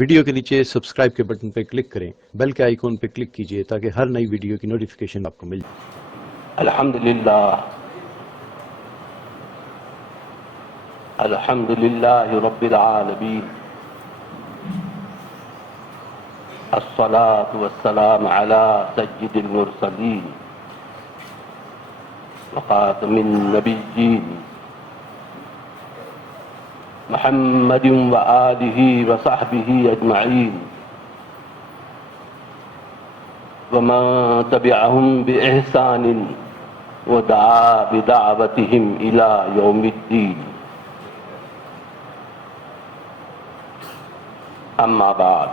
Video کے نیچے subscribe کے بٹن پہ کلک کریں، بیل کے آئیکن پہ کلک کیجئے تاکہ ہر نئی ویڈیو کی نوٹیفیکیشن آپ کو مل جائے۔ الحمدللہ رب العالمین، الصلاة والسلام علی سید المرسلین وخاتم النبیین محمد وآلہ وصحبہ اجمعین ومن تبعهم بإحسان ودعا بدعوتهم إلى يوم الدين. أما بعد،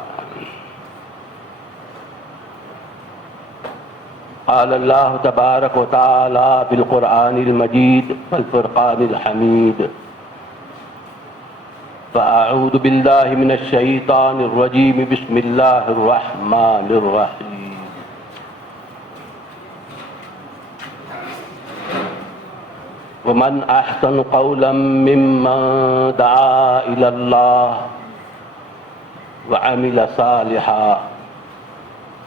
قال الله تبارك وتعالى في القرآن المجيد والفرقان الحميد: فأعوذ بالله من الشيطان الرجيم، بسم الله الرحمن الرحيم. ومن أحسن قولا ممن دعا إلى الله وعمل صالحا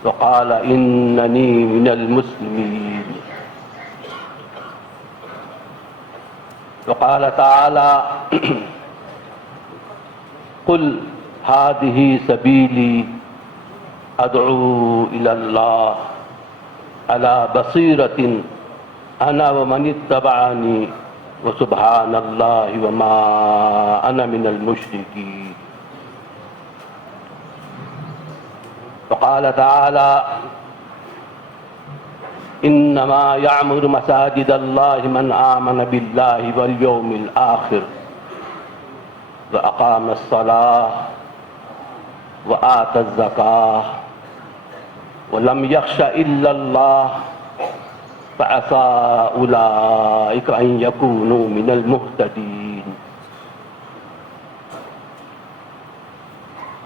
وقال إنني من المسلمين. وقال تعالى: قل هذه سبيلي أدعو إلى الله على بصيرة أنا ومن اتبعني وسبحان الله وما أنا من المشركين. وقال تعالى: إنما يعمر مساجد الله من آمن بالله واليوم الآخر وأقام الصلاة وآتى الزكاة ولم يخش إلا الله فعسى أولئك أن يكونوا من المهتدين.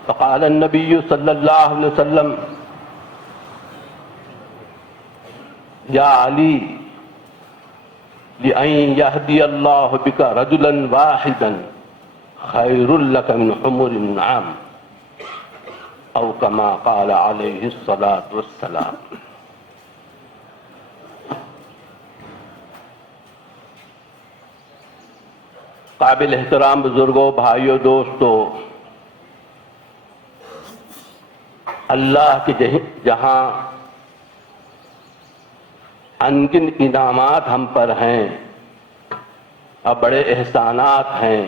فقال النبي صلى الله عليه وسلم: يا علي، لأن يهدي الله بك رجلا واحدا خير لك من حمر النعم، أو كما قال عليه الصلاة والسلام. قابل احترام بزرگوں، بھائیوں، دوستوں، اللہ کے جہاں انگن انعامات ہم پر ہیں اور بڑے احسانات ہیں،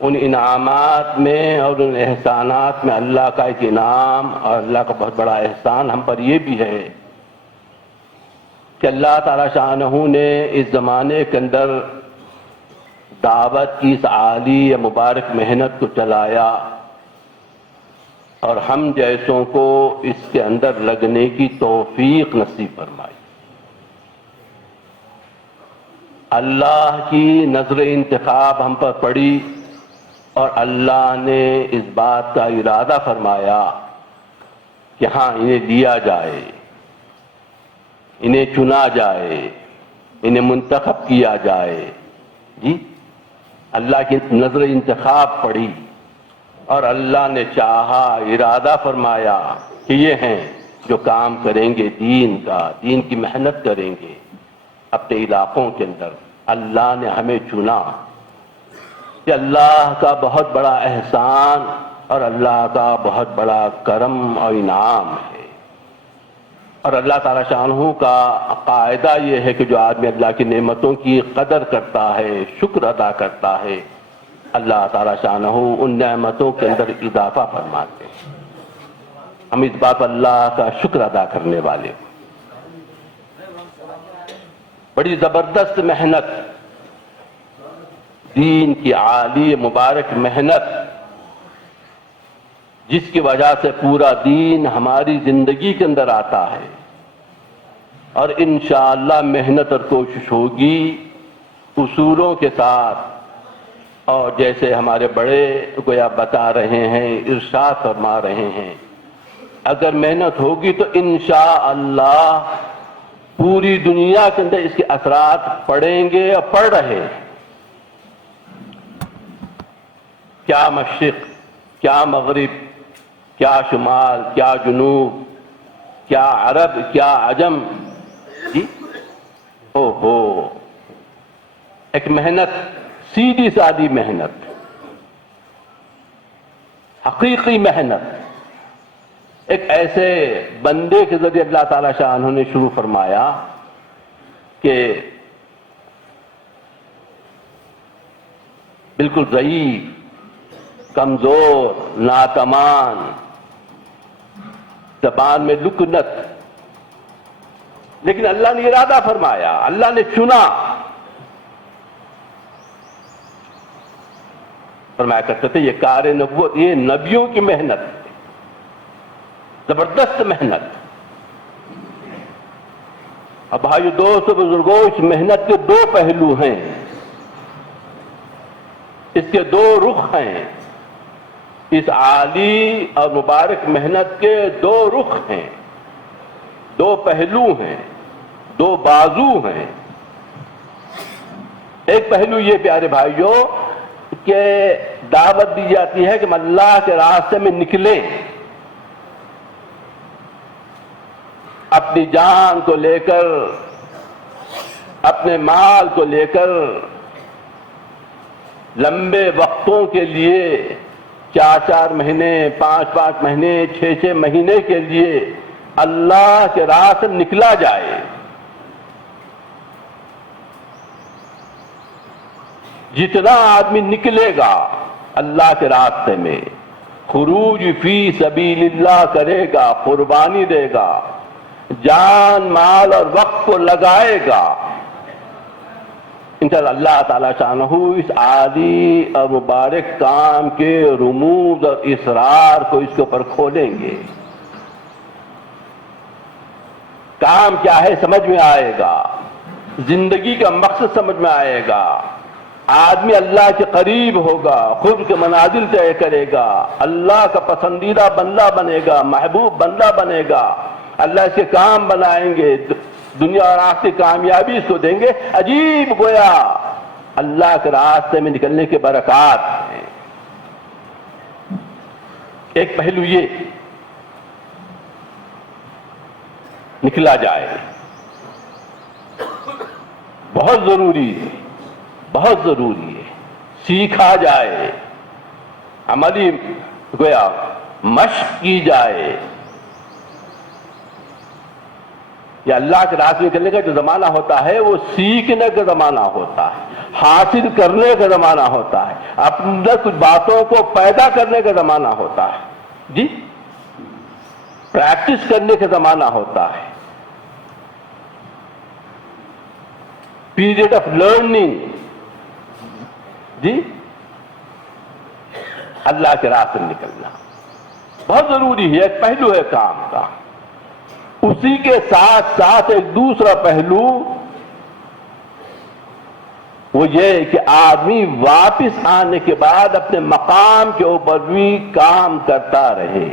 ان انعامات میں اور ان احسانات میں اللہ کا ایک انعام اور اللہ کا بہت بڑا احسان ہم پر یہ بھی ہے کہ اللہ تعالی شانہ نے اس زمانے کے اندر دعوت کی اس عالی مبارک محنت کو چلایا اور ہم جیسوں کو اس کے اندر لگنے کی توفیق نصیب فرمائی. اللہ کی نظر انتخاب ہم پر پڑی اور اللہ نے اس بات کا ارادہ فرمایا کہ ہاں انہیں لیا جائے، انہیں چنا جائے، انہیں منتخب کیا جائے. جی، اللہ کی نظر انتخاب پڑی اور اللہ نے چاہا، ارادہ فرمایا کہ یہ ہیں جو کام کریں گے دین کا، دین کی محنت کریں گے اپنے علاقوں کے اندر. اللہ نے ہمیں چنا. یہ اللہ کا بہت بڑا احسان اور اللہ کا بہت بڑا کرم اور انعام ہے. اور اللہ تعالی شانہ کا قاعدہ یہ ہے کہ جو آدمی اللہ کی نعمتوں کی قدر کرتا ہے، شکر ادا کرتا ہے، اللہ تعالی شانہ ان نعمتوں کے اندر اضافہ فرماتے ہیں. ہم اس بات پر اللہ کا شکر ادا کرنے والے. بڑی زبردست محنت، دین کی عالی مبارک محنت، جس کی وجہ سے پورا دین ہماری زندگی کے اندر آتا ہے. اور انشاءاللہ محنت اور کوشش ہوگی اصولوں کے ساتھ، اور جیسے ہمارے بڑے گویا بتا رہے ہیں، ارشاد فرما رہے ہیں، اگر محنت ہوگی تو انشاءاللہ پوری دنیا کے اندر اس کے اثرات پڑیں گے اور پڑ رہے ہیں. کیا مشرق کیا مغرب، کیا شمال، کیا جنوب، کیا عرب، کیا عجم، جی او ہو، ایک محنت، سیدھی سادی محنت، حقیقی محنت، ایک ایسے بندے کے ذریعے اللہ تعالیٰ شاہ نے شروع فرمایا کہ بالکل ضعیف، کمزور، ناتمان، زبان میں لکنت، لیکن اللہ نے ارادہ فرمایا، اللہ نے چنا، فرمایا کرتے تھے یہ کار نبوت، یہ نبیوں کی محنت، زبردست محنت۔ اب بھائیو، دوستو، بزرگوں، اس محنت کے دو پہلو ہیں، اس کے دو رخ ہیں، اس عالی اور مبارک محنت کے دو رخ ہیں، دو پہلو ہیں، دو بازو ہیں۔ ایک پہلو یہ پیارے بھائیوں کہ دعوت دی جاتی ہے کہ ہم اللہ کے راستے میں نکلیں، اپنی جان کو لے کر، اپنے مال کو لے کر، لمبے وقتوں کے لیے، 4 مہینے، 5 مہینے، 6 مہینے کے لیے اللہ کے راستے میں نکلا جائے۔ جتنا آدمی نکلے گا اللہ کے راستے میں، خروج فی سبیل اللہ کرے گا، قربانی دے گا، جان، مال اور وقت کو لگائے گا، انشاءاللہ اللہ تعالیٰ شانہ اس عالی اور مبارک کام کے رموز اور اسرار کو اس کے اوپر کھولیں گے۔ کام کیا ہے سمجھ میں آئے گا، زندگی کا مقصد سمجھ میں آئے گا، آدمی اللہ کے قریب ہوگا، خود کے منازل طے کرے گا، اللہ کا پسندیدہ بندہ بنے گا، محبوب بندہ بنے گا، اللہ اس کے کام بنائیں گے، دنیا اور آخرت کی کامیابی اس کو دیں گے۔ عجیب گویا اللہ کے راستے میں نکلنے کے برکات ہیں۔ ایک پہلو یہ نکلا جائے، بہت ضروری ہے، بہت ضروری ہے، سیکھا جائے، عملی گویا مشق کی جائے۔ یہ اللہ کے راستے میں نکلنے کا جو زمانہ ہوتا ہے وہ سیکھنے کا زمانہ ہوتا ہے، حاصل کرنے کا زمانہ ہوتا ہے، اپنے اندر کچھ باتوں کو پیدا کرنے کا زمانہ ہوتا ہے، جی پریکٹس کرنے کا زمانہ ہوتا ہے، پیریڈ آف لرننگ، جی اللہ کے راستے میں نکلنا بہت ضروری ہے، ایک پہلو ہے کام کا۔ اسی کے ساتھ ساتھ ایک دوسرا پہلو وہ یہ کہ آدمی واپس آنے کے بعد اپنے مقام کے اوپر بھی کام کرتا رہے،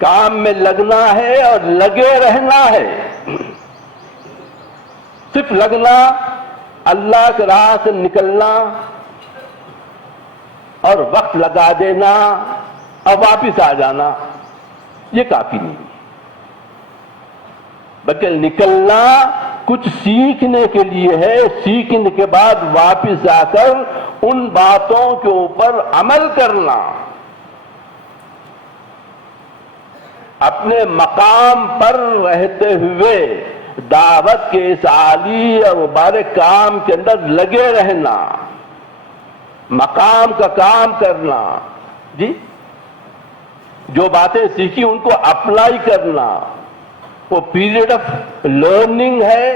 کام میں لگنا ہے اور لگے رہنا ہے، صرف لگنا، اللہ کے راہ سے نکلنا اور وقت لگا دینا اور واپس آ جانا یہ کافی نہیں، بلکہ نکلنا کچھ سیکھنے کے لیے ہے، سیکھنے کے بعد واپس جا کر ان باتوں کے اوپر عمل کرنا، اپنے مقام پر رہتے ہوئے دعوت کے اس عالی اور مبارک کام کے اندر لگے رہنا، مقام کا کام کرنا، جی جو باتیں سیکھی ان کو اپلائی کرنا، وہ پیریڈ آف لرننگ ہے،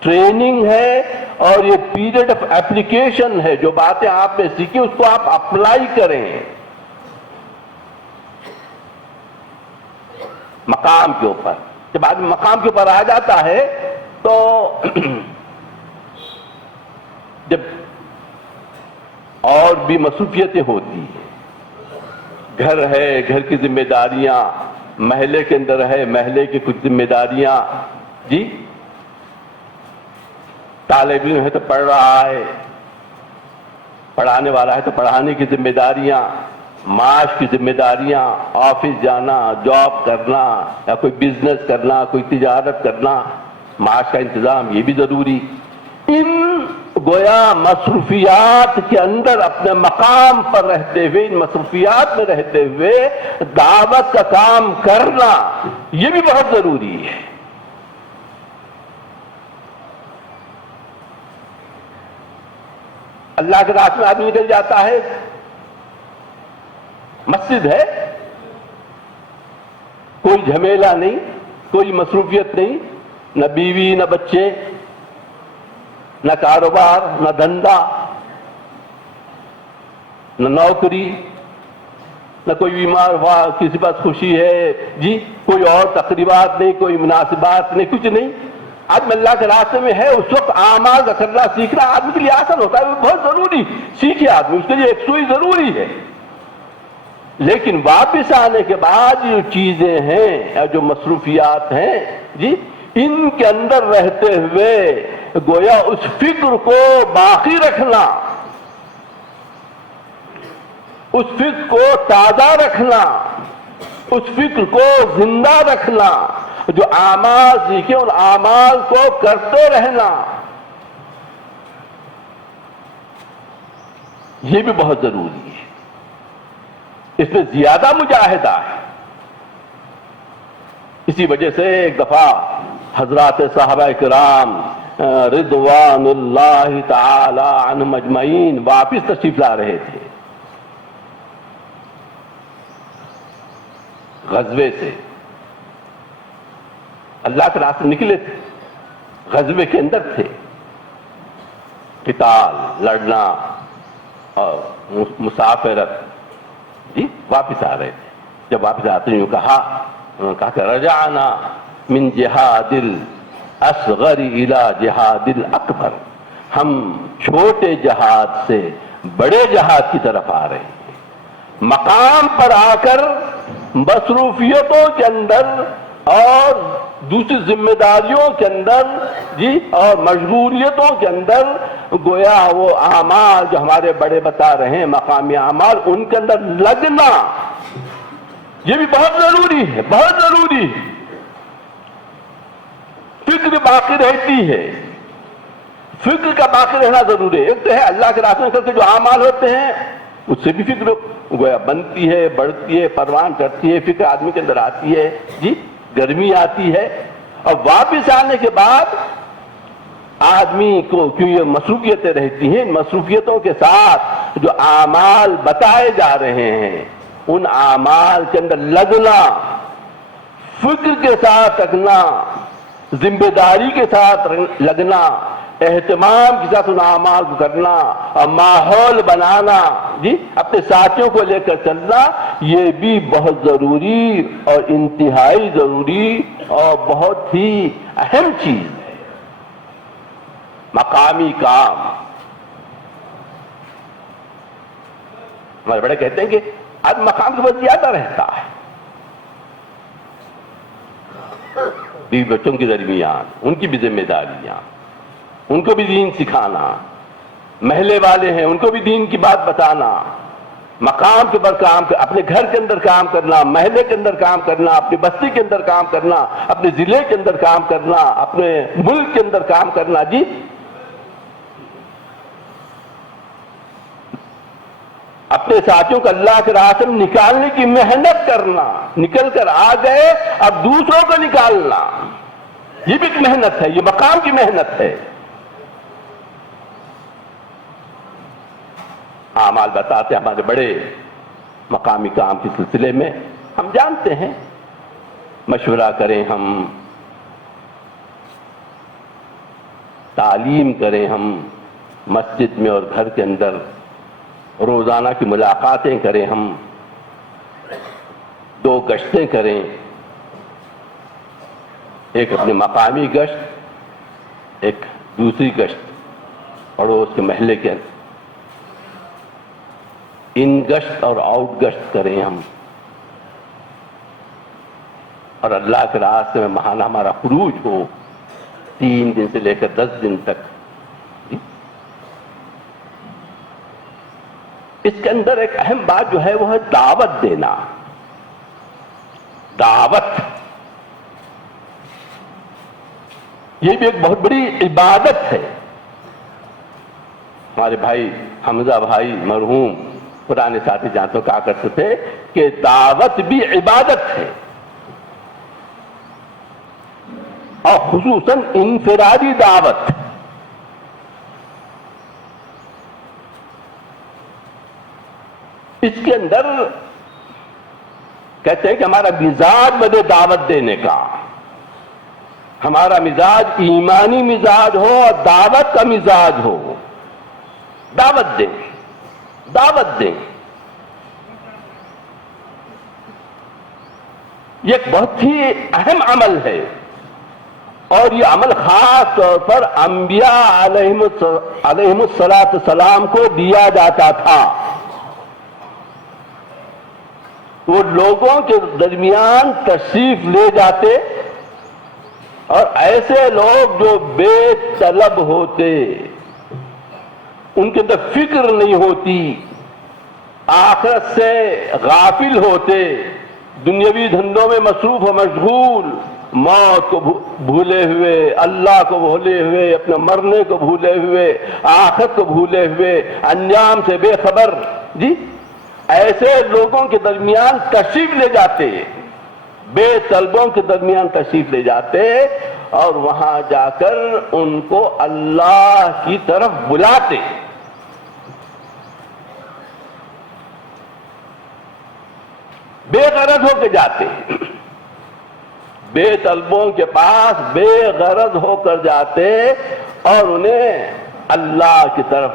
ٹریننگ ہے، اور یہ پیریڈ آف اپلیکیشن ہے، جو باتیں آپ نے سیکھی اس کو آپ اپلائی کریں مقام کے اوپر۔ جب آدمی مقام کے اوپر آ جاتا ہے تو جب اور بھی مصروفیتیں ہوتی ہیں، گھر ہے، گھر کی ذمہ داریاں، محلے کے اندر ہے، محلے کی کچھ ذمہ داریاں، جی طالب علم ہے تو پڑھ رہا ہے، پڑھانے والا ہے تو پڑھانے کی ذمہ داریاں، معاش کی ذمہ داریاں، آفس جانا، جاب کرنا یا کوئی بزنس کرنا، کوئی تجارت کرنا، معاش کا انتظام، یہ بھی ضروری. ان گویا مصروفیات کے اندر اپنے مقام پر رہتے ہوئے، ان مصروفیات میں رہتے ہوئے دعوت کا کام کرنا یہ بھی بہت ضروری ہے. اللہ کے راستے میں آدمی نکل جاتا ہے، مسجد ہے، کوئی جھمیلا نہیں، کوئی مصروفیت نہیں، نہ بیوی نہ بچے، نہ کاروبار نہ دھندا، نہ نوکری، نہ کوئی بیمار ہوا، کسی پاس خوشی ہے، جی کوئی اور تقریبات نہیں، کوئی مناسبات نہیں، کچھ نہیں. آدمی اللہ کے راستے میں ہے، اس وقت اعمال کا کرنا سیکھنا آدمی کے لیے آسان ہوتا ہے، وہ بہت ضروری سیکھے آدمی، اس کے لیے یکسوئی ضروری ہے. لیکن واپس آنے کے بعد جو چیزیں ہیں، جو مصروفیات ہیں، جی ان کے اندر رہتے ہوئے گویا اس فکر کو باقی رکھنا، اس فکر کو تازہ رکھنا، اس فکر کو زندہ رکھنا، جو اعمال سیکھے ان اعمال کو کرتے رہنا، یہ بھی بہت ضروری ہے. اس میں زیادہ مجاہدہ ہے. اسی وجہ سے ایک دفعہ حضرات صحابہ کرام رضوان اللہ تعالی عنہم اجمعین واپس تشریف لا رہے تھے غزوے سے. اللہ کے راستے نکلے تھے، غزوے کے اندر تھے، قتال لڑنا اور مسافرت، جی واپس آ رہے تھے. جب واپس آتے ہیں انہوں نے کہا کہ رجعنا من جہاد الاصغر الى جہاد الاکبر، ہم چھوٹے جہاد سے بڑے جہاد کی طرف آ رہے ہیں. مقام پر آ کر مصروفیتوں کے اندر اور دوسری ذمہ داریوں کے اندر، جی اور مشغولیتوں کے اندر گویا وہ اعمال جو ہمارے بڑے بتا رہے ہیں، مقامی اعمال، ان کے اندر لگنا یہ بھی بہت ضروری ہے، بہت ضروری ہے. فکر باقی رہتی ہے، فکر کا باقی رہنا ضروری ہے. ایک تو ہے اللہ کے راستے میں کر کے جو اعمال ہوتے ہیں اس سے بھی فکر گویا بنتی ہے، بڑھتی ہے، پروان کرتی ہے، فکر آدمی کے اندر آتی ہے، جی گرمی آتی ہے. اور واپس آنے کے بعد آدمی کو کیوں یہ مصروفیتیں رہتی ہیں، مصروفیتوں کے ساتھ جو اعمال بتائے جا رہے ہیں ان اعمال کے اندر لگنا، فکر کے ساتھ لگنا، ذمہ داری کے ساتھ لگنا، اہتمام کے ساتھ ان اعمال کو کرنا اور ماحول بنانا، جی اپنے ساتھیوں کو لے کر چلنا، یہ بھی بہت ضروری اور انتہائی ضروری اور بہت ہی اہم چیز ہے. مقامی کام. ہمارے بڑے کہتے ہیں کہ آج مقام کے بہت زیادہ رہتا ہے، بیوی بچوں کے درمیان ان کی بھی ذمہ داریاں، ان کو بھی دین سکھانا، محلے والے ہیں ان کو بھی دین کی بات بتانا، مقام کے پر کام، اپنے گھر کے اندر کام کرنا، محلے کے اندر کام کرنا، اپنی بستی کے اندر کام کرنا، اپنے ضلع کے اندر کام کرنا، اپنے ملک کے اندر کام کرنا، جی اپنے ساتھیوں کو اللہ کے راستے میں نکالنے کی محنت کرنا، نکل کر آ گئے اب دوسروں کو نکالنا، یہ بھی ایک محنت ہے، یہ مقام کی محنت ہے. اعمال بتاتے ہمارے بڑے مقامی کام کے سلسلے میں ہم جانتے ہیں، مشورہ کریں ہم، تعلیم کریں ہم، مسجد میں اور گھر کے اندر روزانہ کی ملاقاتیں کریں ہم، 2 گشتیں کریں، ایک اپنی مقامی گشت، ایک دوسری گشت پڑوس کے محلے کے اندر. ان گشت اور آؤٹ گشت کریں ہم، اور اللہ کے راستے میں ماہانہ ہمارا خروج ہو 3 دن سے لے کر 10 دن تک. اس کے اندر ایک اہم بات جو ہے وہ ہے دعوت دینا. دعوت یہ بھی ایک بہت بڑی عبادت ہے. ہمارے بھائی حمزہ بھائی مرحوم پرانے ساتھی جہاں تو کہا کرتے تھے کہ دعوت بھی عبادت ہے، اور خصوصاً انفرادی دعوت. اس کے اندر کہتے ہیں کہ ہمارا مزاج بنے دعوت دینے کا، ہمارا مزاج ایمانی مزاج ہو اور دعوت کا مزاج ہو. دعوت دیں، دعوت دیں. یہ ایک بہت ہی اہم عمل ہے، اور یہ عمل خاص طور پر انبیاء علیہم السلام کو دیا جاتا تھا. وہ لوگوں کے درمیان تشریف لے جاتے، اور ایسے لوگ جو بے طلب ہوتے، ان کے اندر فکر نہیں ہوتی، آخرت سے غافل ہوتے، دنیاوی دھندوں میں مصروف و مشغول، موت کو بھولے ہوئے، اللہ کو بھولے ہوئے، اپنے مرنے کو بھولے ہوئے، آخرت کو بھولے ہوئے، انجام سے بے خبر. جی ایسے لوگوں کے درمیان تشریف لے جاتے، بے طلبوں کے درمیان تشریف لے جاتے، اور وہاں جا کر ان کو اللہ کی طرف بلاتے. بے غرض ہو کے جاتے، بے طلبوں کے پاس بے غرض ہو کر جاتے، اور انہیں اللہ کی طرف،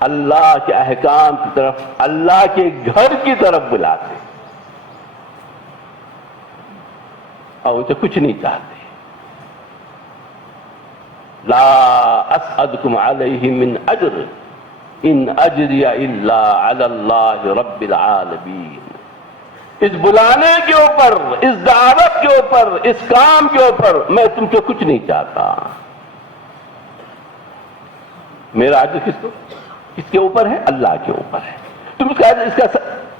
اللہ کے احکام کی طرف، اللہ کے گھر کی طرف بلاتے، اور ان سے کچھ نہیں چاہتے. لا اسألکم علیہ من اجر ان اجری الا علی اللہ رب العالمین. اس بلانے کے اوپر، اس دعوت کے اوپر، اس کام کے اوپر میں تم سے کچھ نہیں چاہتا. میرا اجر کس کے اوپر ہے؟ اللہ کے اوپر ہے. تم اس کا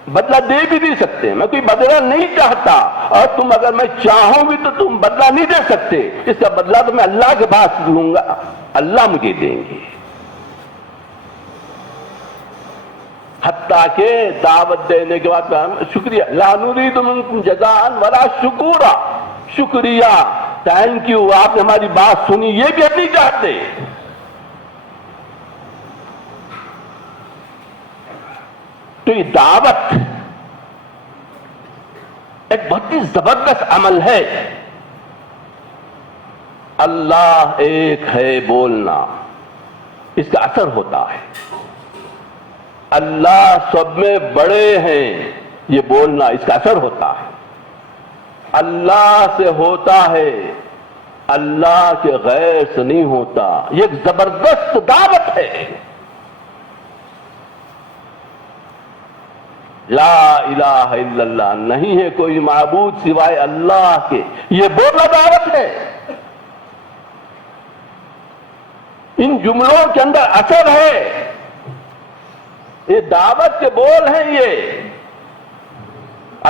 بدلہ دے بھی نہیں سکتے. میں کوئی بدلہ نہیں چاہتا، اور تم اگر میں چاہوں بھی تو تم بدلہ نہیں دے سکتے. اس کا بدلہ تو میں اللہ کے پاس لوں گا، اللہ مجھے دیں گے. حتیٰ کہ دعوت دینے کے بعد شکریہ، لا نريد منکم جزاء ولا شکورا، شکریہ، تھینک یو، آپ نے ہماری بات سنی، یہ بھی ہم نہیں چاہتے. تو یہ دعوت ایک بہت ہی زبردست عمل ہے. اللہ ایک ہے بولنا، اس کا اثر ہوتا ہے. اللہ سب میں بڑے ہیں، یہ بولنا، اس کا اثر ہوتا ہے. اللہ سے ہوتا ہے، اللہ کے غیر سے نہیں ہوتا. یہ ایک زبردست دعوت ہے. لا الہ الا اللہ، نہیں ہے کوئی معبود سوائے اللہ کے، یہ بولنا دعوت ہے. ان جملوں کے اندر اثر ہے، یہ دعوت کے بول ہیں. یہ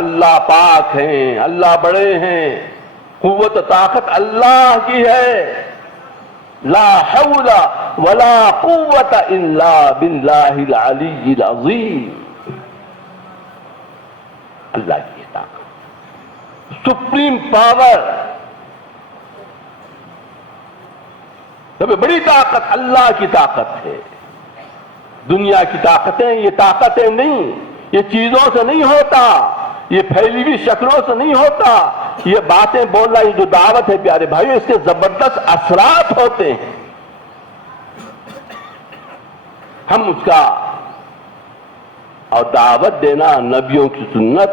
اللہ پاک ہیں، اللہ بڑے ہیں، قوت و طاقت اللہ کی ہے. لا حول ولا قوت الا باللہ العلی العظیم. اللہ کی طاقت، سپریم پاور، سب سے بڑی طاقت اللہ کی طاقت ہے. دنیا کی طاقتیں یہ طاقتیں نہیں، یہ چیزوں سے نہیں ہوتا، یہ پھیلی ہوئی شکلوں سے نہیں ہوتا. یہ باتیں بولنا، یہ جو دعوت ہے پیارے بھائیو، اس کے زبردست اثرات ہوتے ہیں. ہم اس کا، اور دعوت دینا نبیوں کی سنت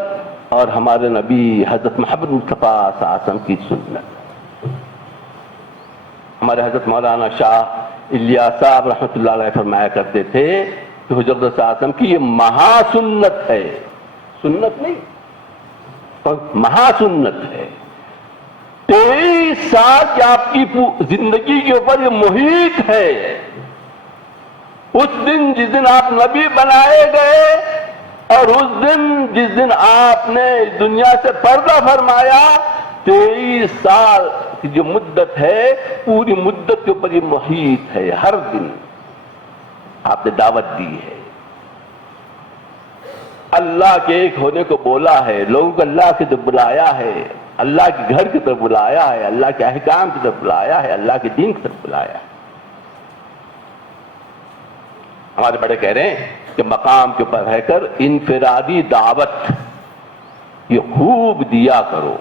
اور ہمارے نبی حضرت محمد مصطفیٰ صلی اللہ علیہ وسلم کی سنت. ہمارے حضرت مولانا شاہ الیاس صاحب رحمۃ اللہ علیہ فرمایا کرتے تھے کہ حضرت صلی اللہ علیہ وسلم کی یہ مہا سنت ہے. سنت نہیں، مہا سنت ہے. 23 سال کی آپ کی زندگی کے اوپر یہ محیط ہے. اس دن جس دن آپ نبی بنائے گئے اور اس دن جس دن آپ نے اس دنیا سے پردہ فرمایا، 23 سال کی جو مدت ہے، پوری مدت کے اوپر یہ محیط ہے. ہر دن آپ نے دعوت دی ہے، اللہ کے ایک ہونے کو بولا ہے، لوگوں کو اللہ کی طرف بلایا ہے، اللہ کے گھر کی طرف بلایا ہے، اللہ کے احکام کی طرف بلایا ہے، اللہ کے دین کی طرف بلایا ہے. ہمارے بڑے کہہ رہے ہیں کہ مقام کے اوپر رہ کر انفرادی دعوت یہ خوب دیا کرو،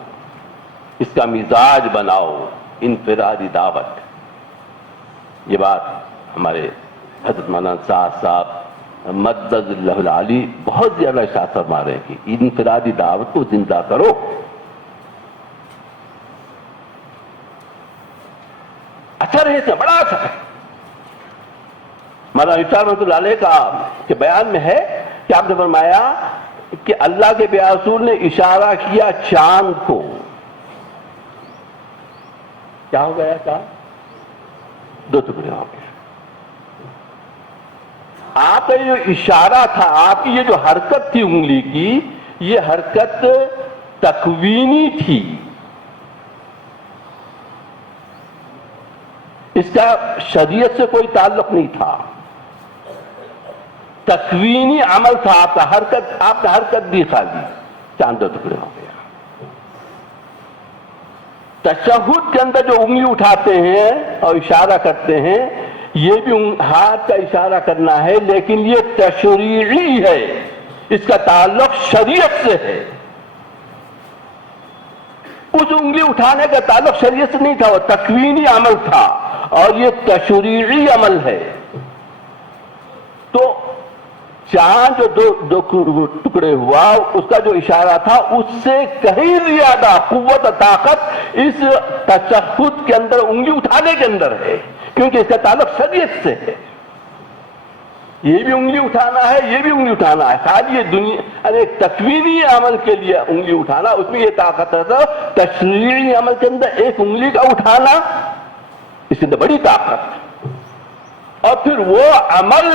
اس کا مزاج بناؤ، انفرادی دعوت. یہ بات ہمارے حضرت مولانا سعد صاحب مدد اللہ العالی بہت زیادہ ارشاد فرما رہے ہیں کہ انفرادی دعوت کو زندہ کرو. اثر ہے، اس میں بڑا اثر ہے. مولانا اشار رحمۃ اللہ علیہ کا کے بیان میں ہے کہ آپ نے فرمایا کہ اللہ کے پیارے رسول نے اشارہ کیا چاند کو. کیا ہو گیا؟ چاند 2 ٹکڑے ہو گئے. آپ کا جو اشارہ تھا، آپ کی یہ جو حرکت تھی انگلی کی، یہ حرکت تکوینی تھی. اس کا شریعت سے کوئی تعلق نہیں تھا، تکوینی عمل تھا. آپ کا حرکت، آپ نے حرکت دی خالی، چاند 2 ٹکڑے ہو گیا. تشہد کے اندر جو انگلی اٹھاتے ہیں اور اشارہ کرتے ہیں، یہ بھی ہاتھ کا اشارہ کرنا ہے، لیکن یہ تشریعی ہے، اس کا تعلق شریعت سے ہے. اس انگلی اٹھانے کا تعلق شریعت سے نہیں تھا، وہ تکوینی عمل تھا، اور یہ تشریعی عمل ہے. تو چاند جو دو ٹکڑے ہوا، اس کا جو اشارہ تھا اس سے کہیں زیادہ قوت و طاقت اس تشہد کے اندر انگلی اٹھانے کے اندر ہے، کیونکہ اس کا تعلق شریعت سے ہے. یہ بھی انگلی اٹھانا ہے، یہ بھی انگلی اٹھانا ہے. خالی یہ دنیا ایک تکوینی عمل کے لیے انگلی اٹھانا، اس میں یہ طاقت ہے. تو تشریعی عمل کے اندر ایک انگلی کا اٹھانا، اس کے اندر بڑی طاقت. اور پھر وہ عمل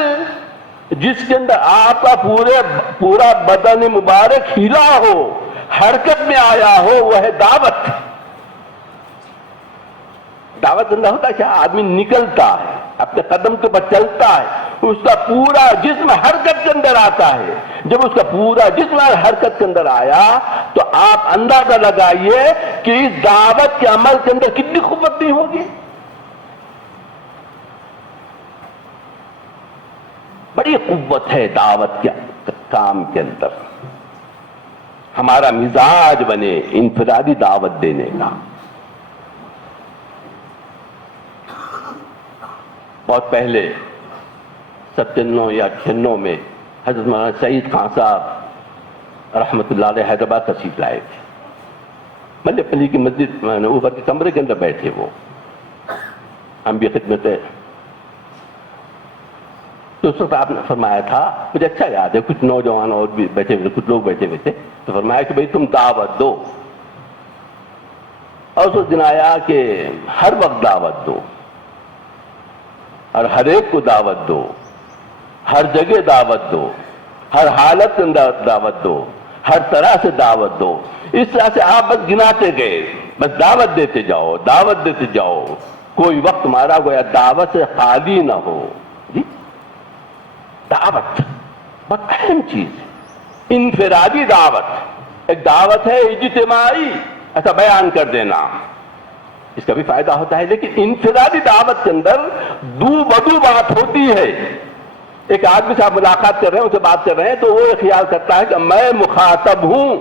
جس کے اندر آپ کا پورا بدن مبارک ہلا ہو، حرکت میں آیا ہو، وہ ہے دعوت. دعوت زندہ ہوتا ہے کیا؟ آدمی نکلتا ہے، اپنے قدم کے اوپر چلتا ہے، اس کا پورا جسم حرکت کے اندر آتا ہے. جب اس کا پورا جسم حرکت کے اندر آیا تو آپ اندازہ لگائیے کہ اس دعوت کے عمل کے اندر کتنی قوت نہیں ہوگی. بڑی قوت ہے دعوت کے کام کے اندر. ہمارا مزاج بنے انفرادی دعوت دینے کا. بہت پہلے 97 یا 98 میں حضرت مولانا سعید خان صاحب رحمۃ اللہ علیہ حیدرآباد تشریف لائے تھے. ملے پلی کی مسجد اوپر کے کمرے کے اندر بیٹھے، وہ ہم بھی خدمت ہے. تو اس وقت آپ نے فرمایا تھا، مجھے اچھا یاد ہے، کچھ نوجوان اور بھی بیٹھے ہوئے، کچھ لوگ بیٹھے ہوئے تھے، تو فرمایا کہ بھئی تم دعوت دو. اور اس دن آیا کہ ہر وقت دعوت دو، اور ہر ایک کو دعوت دو، ہر جگہ دعوت دو، ہر حالت کے اندر دعوت دو، ہر طرح سے دعوت دو. اس طرح سے آپ بس گناتے گئے، بس دعوت دیتے جاؤ، دعوت دیتے جاؤ. کوئی وقت تمہارا گویا دعوت سے خالی نہ ہو. جی دعوت بہت اہم چیز ہے. انفرادی دعوت ایک دعوت ہے اجتماعی، ایسا بیان کر دینا، اس کا بھی فائدہ ہوتا ہے. لیکن انفرادی دعوت کے اندر دو بدو بات ہوتی ہے. ایک آدمی سے آپ ملاقات کر رہے ہیں، اسے بات کر رہے ہیں، تو وہ یہ خیال کرتا ہے کہ میں مخاطب ہوں،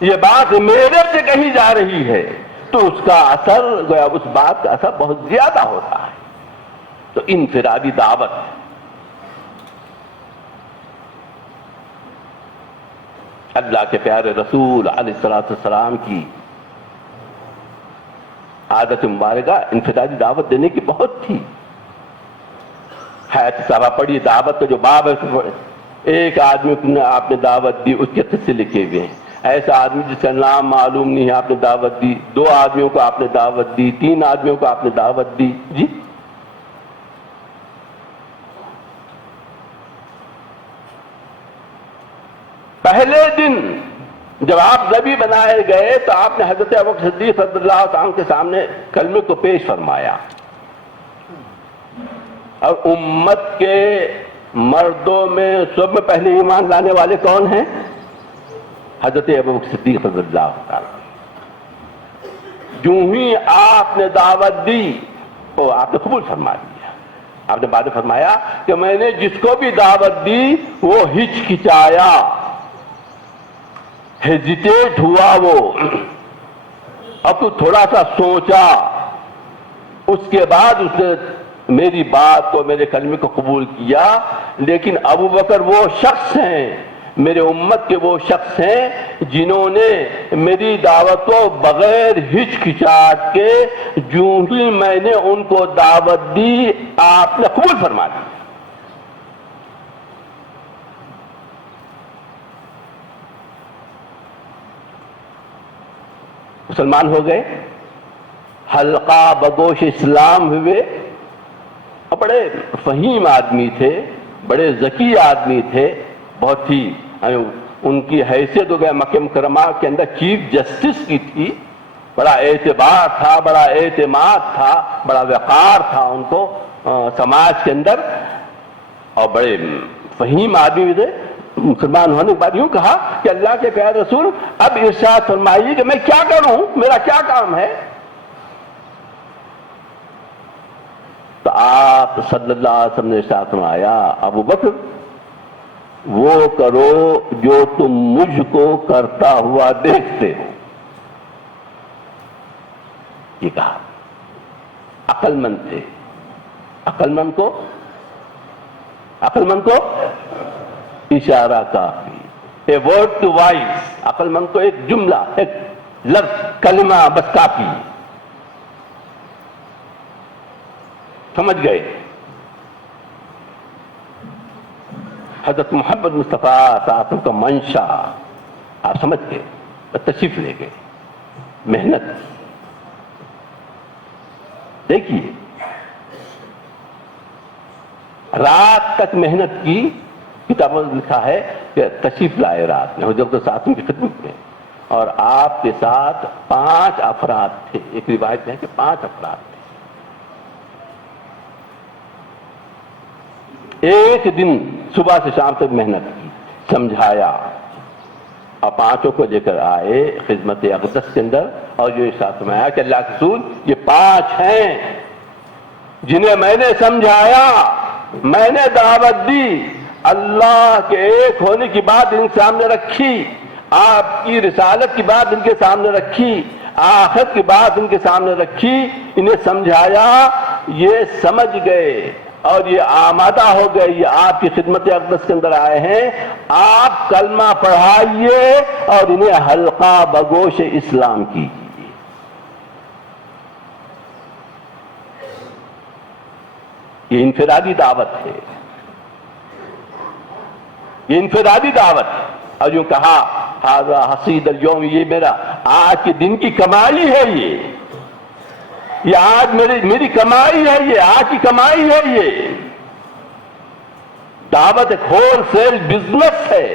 یہ بات میرے سے کہی جا رہی ہے، تو اس کا اثر گویا اس بات کا اثر بہت زیادہ ہوتا ہے. تو انفرادی دعوت اللہ کے پیارے رسول علیہ الصلوۃ والسلام کی عادت مبارکہ انفرادی دعوت دینے کی بہت تھی. حیات صحابہ پڑھی، دعوت کا جو باب ہے، ایک آدمی کو آپ نے دعوت دی، اس کے قصے لکھے ہوئے ہیں. ایسا آدمی جس کا نام معلوم نہیں ہے، آپ نے دعوت دی. 2 آدمیوں کو آپ نے دعوت دی، 3 آدمیوں کو آپ نے دعوت دی. جی پہلے دن جب آپ نبی بنائے گئے تو آپ نے حضرت ابوبکر صدیق رضی اللہ تعالیٰ کے سامنے کلمے کو پیش فرمایا، اور امت کے مردوں میں سب میں پہلے ایمان لانے والے کون ہیں؟ حضرت ابوبکر صدیق رضی اللہ تعالیٰ۔ جو ہی آپ نے دعوت دی تو آپ نے قبول فرما لیا۔ آپ نے بعد فرمایا کہ میں نے جس کو بھی دعوت دی وہ ہچکچایا، ہیزیٹیٹ ہوا، وہ اب تو تھوڑا سا سوچا، اس کے بعد اس نے میری بات کو، میرے کلمے کو قبول کیا۔ لیکن ابو بکر وہ شخص ہیں، میرے امت کے وہ شخص ہیں جنہوں نے میری دعوت کو بغیر ہچکچاہٹ کے جو ہی میں نے ان کو دعوت دی آپ نے قبول فرما دی۔ مسلمان ہو گئے، حلقہ بگوش اسلام ہوئے، اور بڑے فہیم آدمی تھے، بڑے ذکی آدمی تھے، بہت ہی ان کی حیثیت ہو گیا مکہ مکرمہ کے اندر چیف جسٹس کی تھی، بڑا اعتبار تھا، بڑا اعتماد تھا، بڑا وقار تھا ان کو سماج کے اندر، اور بڑے فہیم آدمی تھے۔ مسلمان ہونے کے بعد یوں کہا کہ اللہ کے پیارے رسول اب ارشاد فرمائیے کہ میں کیا کروں، میرا کیا کام ہے؟ تو آپ صلی اللہ علیہ وسلم نے ارشاد فرمایا، ابو بکر وہ کرو جو تم مجھ کو کرتا ہوا دیکھتے ہو۔ یہ کہا، عقل مند تھے، عقل مند کو اشارہ کافی، اے ورڈ ٹو وائس، عقل مند کو ایک جملہ، ایک لفظ، کلمہ بس کافی، سمجھ گئے۔ حضرت محمد مصطفیٰ صلی اللہ علیہ وسلم کا منشا آپ سمجھ گئے، تشریف لے گئے، محنت دیکھیے، رات تک محنت کی، کتابوں میں لکھا ہے کہ تشریف لائے رات میں حضرت ساتھ کی خدمت میں، اور آپ کے ساتھ 5 افراد تھے، ایک روایت میں ہے کہ 5 افراد تھے۔ ایک دن صبح سے شام تک محنت کی، سمجھایا، اور 5 کو لے کر آئے خدمت اقدس کے اندر، اور جو ارشاد فرمایا کہ اللہ کے رسول یہ 5 ہیں جنہیں میں نے سمجھایا، میں نے دعوت دی، اللہ کے ایک ہونے کی بات ان کے سامنے رکھی، آپ کی رسالت کی بات ان کے سامنے رکھی، آخرت کی بات ان کے سامنے رکھی، انہیں سمجھایا، یہ سمجھ گئے اور یہ آمادہ ہو گئے، یہ آپ کی خدمت اقدس کے اندر آئے ہیں، آپ کلمہ پڑھائیے اور انہیں حلقہ بگوش اسلام کیجیے۔ یہ انفرادی دعوت ہے، یہ انفرادی دعوت ہے، اور یوں کہا ھذا حصید اليوم، یہ میرا آج کے دن کی کمائی ہے، یہ آج میری کمائی ہے، یہ آج کی کمائی ہے۔ یہ دعوت ایک ہول سیل بزنس ہے،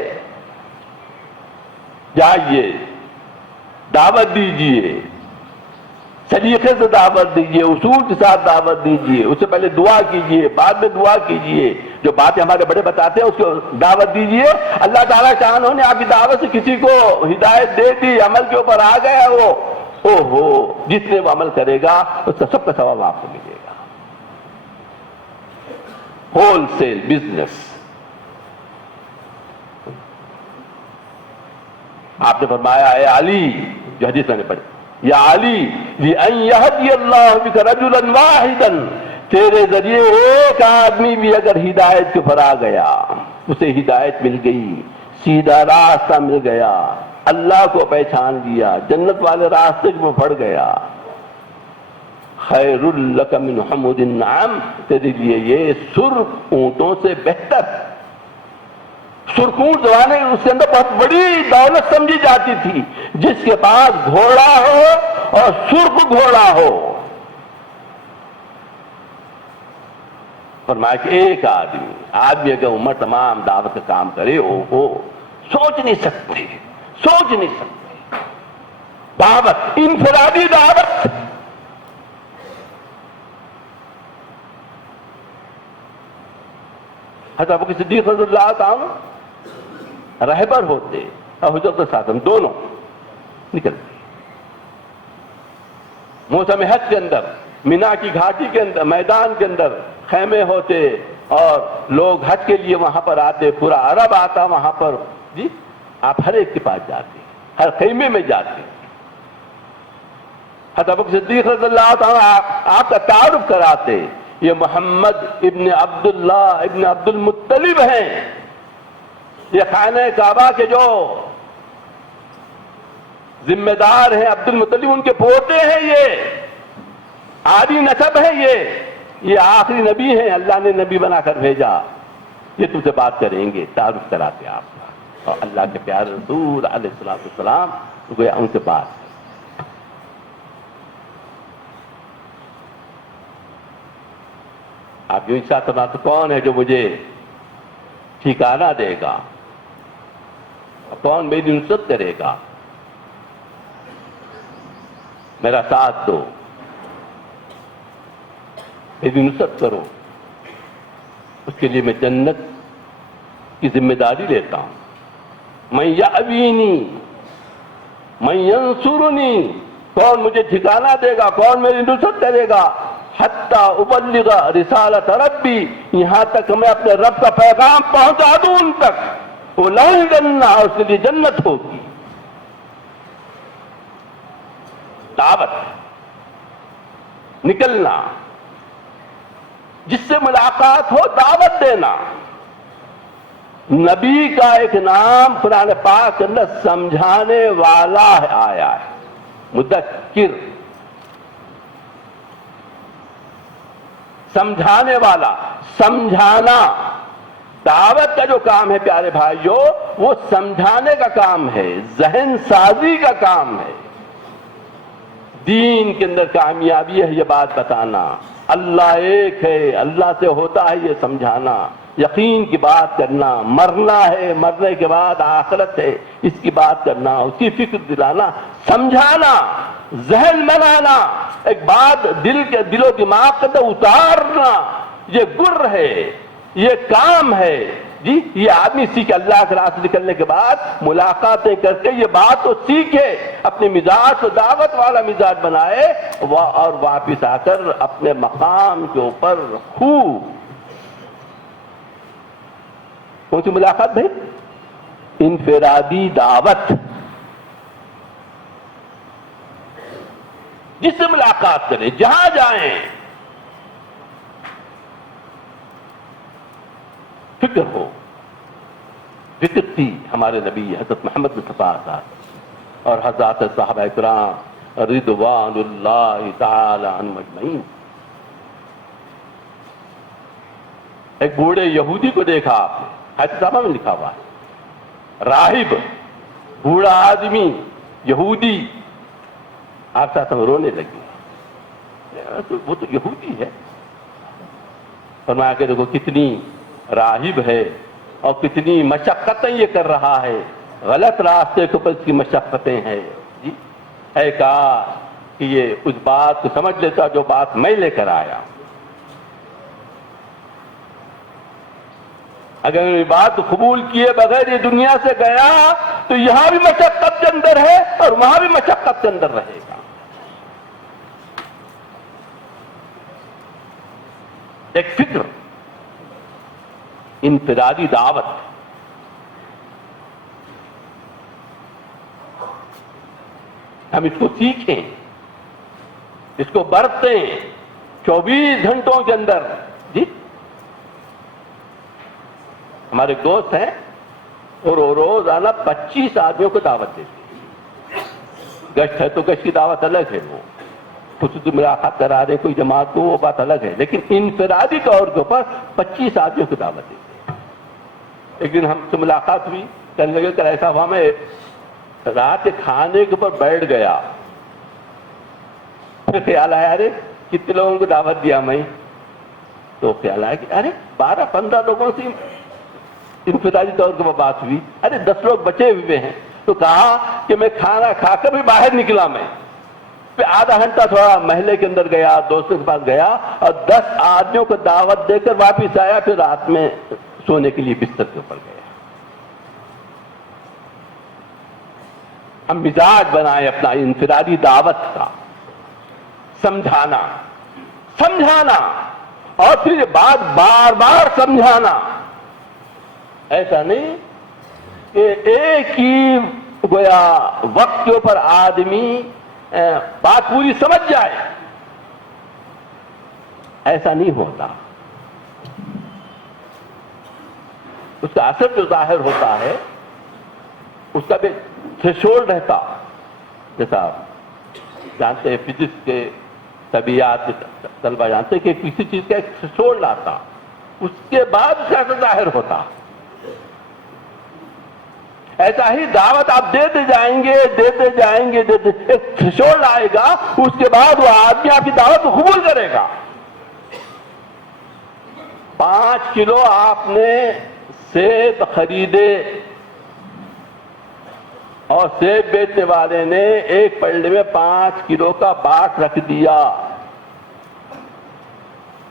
جائیے دعوت دیجیے، سلیقے سے دعوت دیجیے، اصول کے ساتھ دعوت دیجیے، اس سے پہلے دعا کیجیے، بعد میں دعا کیجیے، جو باتیں ہمارے بڑے بتاتے ہیں اس کو دعوت دیجیے۔ اللہ تعالیٰ شانہ نے آپ کی دعوت سے کسی کو ہدایت دے دی، عمل کے اوپر آ گیا، وہ اوہو، جس نے وہ عمل کرے گا اس کا سب کا ثواب آپ کو ملے گا۔ Whole cell business. آپ نے فرمایا اے علی، جو حدیث میں نے پڑھی، یا علی لِأَن يَهْدِيَ اللَّهُ بِكَ رَجُلًا وَاحِدًا، تیرے ذریعے ایک آدمی بھی اگر ہدایت کے اوپر آ گیا، اسے ہدایت مل گئی، سیدھا راستہ مل گیا، اللہ کو پہچان لیا، جنت والے راستے میں پڑ گیا، خیر لک من حمر النعم، تیرے لیے یہ سرخ اونٹوں سے بہتر۔ سرخ اونٹ زمانے اس کے اندر بہت بڑی دولت سمجھی جاتی تھی، جس کے پاس گھوڑا ہو اور سرخ گھوڑا ہو۔ فرمایا کہ ایک آدمی اگر عمر تمام دعوت کا کام کرے، ہو سوچ نہیں سکتے، سوچ نہیں سکتے. دعوت، انفرادی دعوت. حضرت ابو بکر صدیق رضی اللہ تعالیٰ رہبر ہوتے اور حضرت ساتھ دونوں نکلتے موسم حج کے اندر، مینا کی گھاٹی کے اندر، میدان کے اندر خیمے ہوتے اور لوگ حج کے لیے وہاں پر آتے، پورا عرب آتا وہاں پر. جی آپ ہر ایک کے پاس جاتے، ہر خیمے میں جاتے. حضرت ابو بکر صدیق رضی اللہ تعالیٰ آپ کا تعارف کراتے، یہ محمد ابن عبداللہ ابن عبد المطلب ہیں، یہ خانہ کعبہ کے جو ذمہ دار ہیں، عبد المطلب ان کے پوتے ہیں، یہ عالی نسب ہے، یہ آخری نبی ہیں، اللہ نے نبی بنا کر بھیجا، یہ تم سے بات کریں گے. تعارف کراتے آپ کا، اور اللہ کے پیارے رسول علیہ السلام گویا ان سے بات. آپ یوں ارشاد فرماتے کون ہے جو مجھے ٹھکانہ دے گا، کون میری نصرت کرے گا، میرا ساتھ دو، میری نصرت کرو، اس کے لیے میں جنت کی ذمہ داری لیتا ہوں. من یأوینی من ینصرنی، کون مجھے ٹھکانہ دے گا، کون میری نصرت کرے گا. حتی ابلغ رسالت ربی، یہاں تک میں اپنے رب کا پیغام پہنچا دوں ان تک. وہ لہو الجنہ، اس کے لیے جنت ہوگی. دعوت، نکلنا، جس سے ملاقات ہو دعوت دینا. نبی کا ایک نام قرآن پاک کے اندر سمجھانے والا آیا ہے، مذکر، سمجھانے والا، سمجھانا. دعوت کا جو کام ہے پیارے بھائیو، وہ سمجھانے کا کام ہے، ذہن سازی کا کام ہے. دین کے اندر کامیابی ہے یہ بات بتانا، اللہ ایک ہے، اللہ سے ہوتا ہے یہ سمجھانا، یقین کی بات کرنا، مرنا ہے، مرنے کے بعد آخرت ہے اس کی بات کرنا، اس کی فکر دلانا، سمجھانا، ذہن بنانا، ایک بات دل و دماغ کے اندر اتارنا. یہ گر ہے، یہ کام ہے. جی یہ آدمی سیکھے، اللہ کے راستے نکلنے کے بعد ملاقاتیں کر کے یہ بات تو سیکھے، اپنے مزاج کو دعوت والا مزاج بنائے، اور واپس آ کر اپنے مقام کے اوپر خوب. کون سی ملاقات بھائی؟ انفرادی دعوت. جس سے ملاقات کریں، جہاں جائیں، فکر ہو. فکر تھی ہمارے نبی حضرت محمد مصطفیٰ صاحب اور حضرات صحابہ کرام رضوان اللہ تعالی عنہم اجمعین. ایک بوڑھے یہودی کو دیکھا آپ نے، حدیث صحابہ میں لکھا ہوا ہے، راہب، بوڑھا آدمی یہودی. آپ ساتھ ہم رونے لگے، وہ تو یہودی ہے. فرمایا کہ دیکھو کتنی راہب ہے اور کتنی مشقتیں یہ کر رہا ہے، غلط راستے کے اوپر اس کی مشقتیں ہیں. جی اے کاش کہ یہ اس بات کو سمجھ لیتا جو بات میں لے کر آیا. اگر یہ بات قبول کیے بغیر یہ دنیا سے گیا تو یہاں بھی مشقت کے اندر ہے اور وہاں بھی مشقت کے اندر رہے گا. ایک فکر، انفرادی دعوت. ہم اس کو سیکھیں، اس کو برتیں 24 گھنٹوں کے اندر. جی ہمارے دوست ہیں اور روزانہ 25 آدمیوں کو دعوت دیتے ہیں. گشت ہے تو گشت کی دعوت الگ ہے، وہ خصوصی ملاقات کرا رہے کوئی جماعت کو، وہ بات الگ ہے، لیکن انفرادی طور کے اوپر 25 آدمیوں کو دعوت دیتے ہیں. ایک دن ہم سے ملاقات ہوئی، کہنے لگے کہ ایسا ہوا میں رات کے کھانے کے اوپر بیٹھ گیا، پھر خیال آیا ارے کتنے لوگوں کو دعوت دیا میں، تو خیال آیا کہ ارے 12-15 لوگوں سے انفرادی طور پر بات ہوئی، ارے 10 لوگ بچے ہوئے ہیں، تو کہا کہ میں کھانا کھا کر بھی باہر نکلا، میں پھر آدھا گھنٹہ تھوڑا محلے کے اندر گیا، دوستوں کے پاس گیا اور 10 آدمیوں کو دعوت دے کر واپس آیا، پھر رات میں سونے کے لیے بستر کے اوپر گیا۔ ہم مزاج بنائے اپنا انفرادی دعوت کا، سمجھانا اور پھر یہ بات بار بار سمجھانا، ایسا نہیں کہ ایک ہی گویا وقت کے اوپر آدمی بات پوری سمجھ جائے، ایسا نہیں ہوتا۔ اس کا اثر جو ظاہر ہوتا ہے اس کا بھی تھریشولڈ رہتا، جیسا جانتے ہیں فزکس کے طبیعیات کے طلبہ جانتے ہیں کہ کسی چیز کا ایک تھریشولڈ آتا، اس کے بعد اس کا اثر ظاہر ہوتا۔ ایسا ہی دعوت آپ دیتے جائیں گے ایک تھریشولڈ آئے گا، اس کے بعد وہ آدمی آپ کی دعوت کو قبول کرے گا۔ 5 کلو آپ نے سیب خریدے اور سیب بیچنے والے نے ایک پلڑے میں 5 کلو کا باٹ رکھ دیا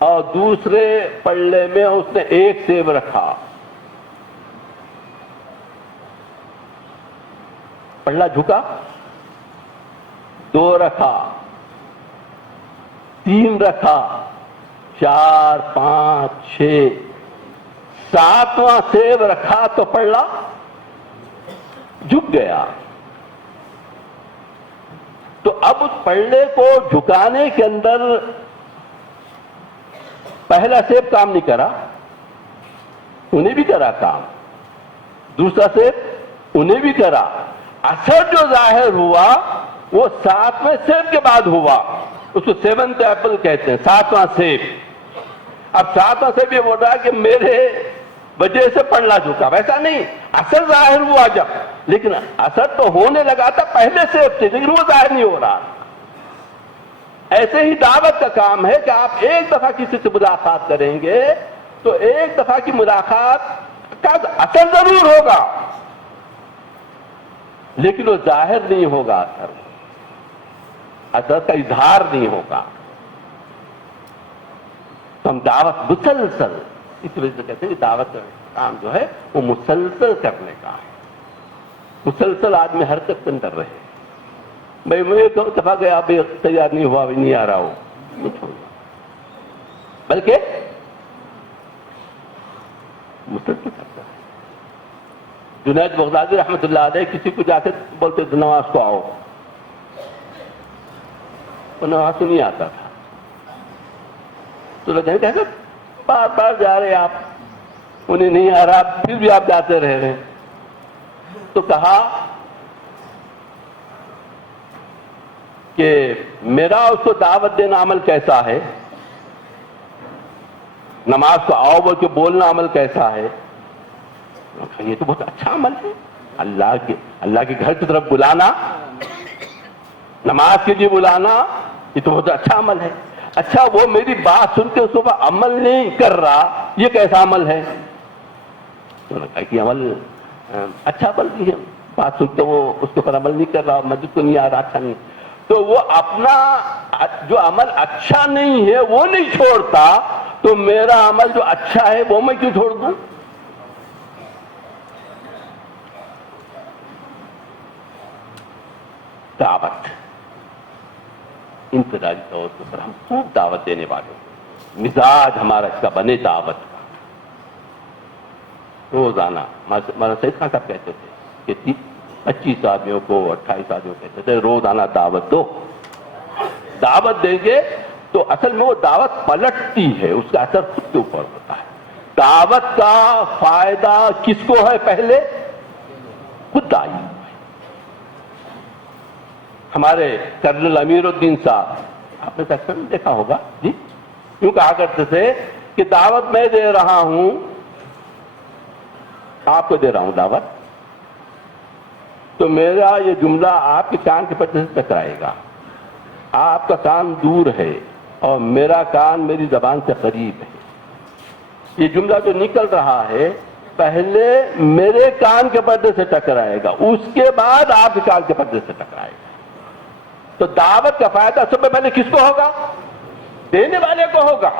اور دوسرے پلڑے میں اس نے 1 سیب رکھا، پلڑا جھکا، 2 رکھا، 3 رکھا، 4 5 6، 7واں سیب رکھا تو پلڑا جھک گیا۔ تو اب اس پلڑے کو جھکانے کے اندر پہلا سیب کام نہیں کرا، انہیں بھی کرا کام، دوسرا سیب انہیں بھی کرا، اثر جو ظاہر ہوا وہ 7ویں سیب کے بعد ہوا، اس کو 7th ایپل کہتے ہیں، 7واں سیب۔ اب 7واں سیب یہ بول رہا ہے کہ میرے وجہ سے پلڑا جھکا، ویسا نہیں، اثر ظاہر ہوا جب، لیکن اثر تو ہونے لگا تھا پہلے سیب سے، لیکن وہ ظاہر نہیں ہو رہا۔ ایسے ہی دعوت کا کام ہے کہ آپ ایک دفعہ کسی سے ملاقات کریں گے تو ایک دفعہ کی ملاقات کا اثر ضرور ہوگا، لیکن وہ ظاہر نہیں ہوگا، اثر کا اظہار نہیں ہوگا۔ تو ہم دعوت مسلسل، اس وجہ سے کہتے ہیں کہ دعوت کا کام جو ہے وہ مسلسل کرنے کا ہے، مسلسل آدمی حرکت کے اندر رہے۔ میں تو دفعہ گیا ابھی تیار نہیں ہوا، ابھی نہیں آ رہا ہوں، نہیں چھوڑنا، بلکہ مسلسل کرتا ہے۔ جنید بغدادی رحمۃ اللہ علیہ کسی کو جا کے بولتے نماز کو آؤ، وہ نماز کو نہیں آتا تھا، تو لوگ کہتے بار بار جا رہے آپ، انہیں نہیں آ رہا، پھر بھی آپ جاتے رہ رہے، تو کہا کہ میرا اس کو دعوت دینا عمل کیسا ہے، نماز کو آؤ بول کے بولنا عمل کیسا ہے؟ یہ تو بہت اچھا عمل ہے، اللہ کے گھر کی طرف بلانا، نماز کے لیے بلانا، یہ تو بہت اچھا عمل ہے۔ اچھا وہ میری بات سن کے اس کو عمل نہیں کر رہا، یہ کیسا عمل ہے؟ تو نے کہا کہ عمل اچھا عمل بھی ہے، بات سنتے وہ اس کے اوپر عمل نہیں کر رہا، مسجد کو نہیں آ رہا، اچھا نہیں، تو وہ اپنا جو عمل اچھا نہیں ہے وہ نہیں چھوڑتا، تو میرا عمل جو اچھا ہے وہ میں کیوں چھوڑ دوں؟ دعوت انفرادی طور پر ہم خوب دعوت دینے والے ہیں، مزاج ہمارا اس کا بنے دعوت کا۔ روزانہ مولانا سید خان صاحب کہتے تھے کہ 25 آدمیوں کو 28 آدمیوں کو کہتے تھے روزانہ دعوت دو، دعوت دیں گے تو اصل میں وہ دعوت پلٹتی ہے، اس کا اثر خود کے اوپر ہوتا ہے۔ دعوت کا فائدہ کس کو ہے؟ پہلے خود دائی۔ ہمارے کرنل امیر الدین صاحب، آپ نے تک دیکھا ہوگا جی، کیوں کہا کرتے تھے کہ دعوت میں دے رہا ہوں، آپ کو دے رہا ہوں دعوت، تو میرا یہ جملہ آپ کے کان کے پٹے سے ٹکرائے گا، آپ کا کان دور ہے اور میرا کان میری زبان سے قریب ہے، یہ جملہ جو نکل رہا ہے پہلے میرے کان کے پردے سے ٹکرائے گا، اس کے بعد آپ کے کان کے پردے سے ٹکرائے گا. تو دعوت کا فائدہ سب سے پہلے کس کو ہوگا؟ دینے والے کو ہوگا.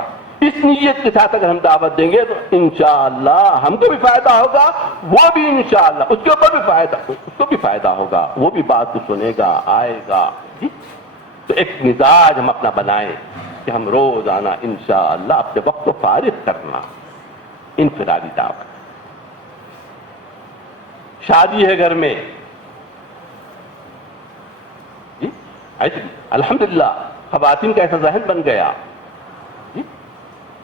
اس نیت کے ساتھ اگر ہم دعوت دیں گے تو انشاءاللہ ہم کو بھی فائدہ ہوگا، وہ بھی انشاءاللہ اس کے اوپر بھی فائدہ، اس کو بھی فائدہ ہوگا، وہ بھی بات کو سنے گا، آئے گا. تو ایک مزاج ہم اپنا بنائیں کہ ہم روزانہ انشاءاللہ اپنے وقت کو فارغ کرنا. انفرادی دعوت. شادی ہے گھر میں، جی ایسے الحمدللہ خواتین کا ایسا ذہن بن گیا،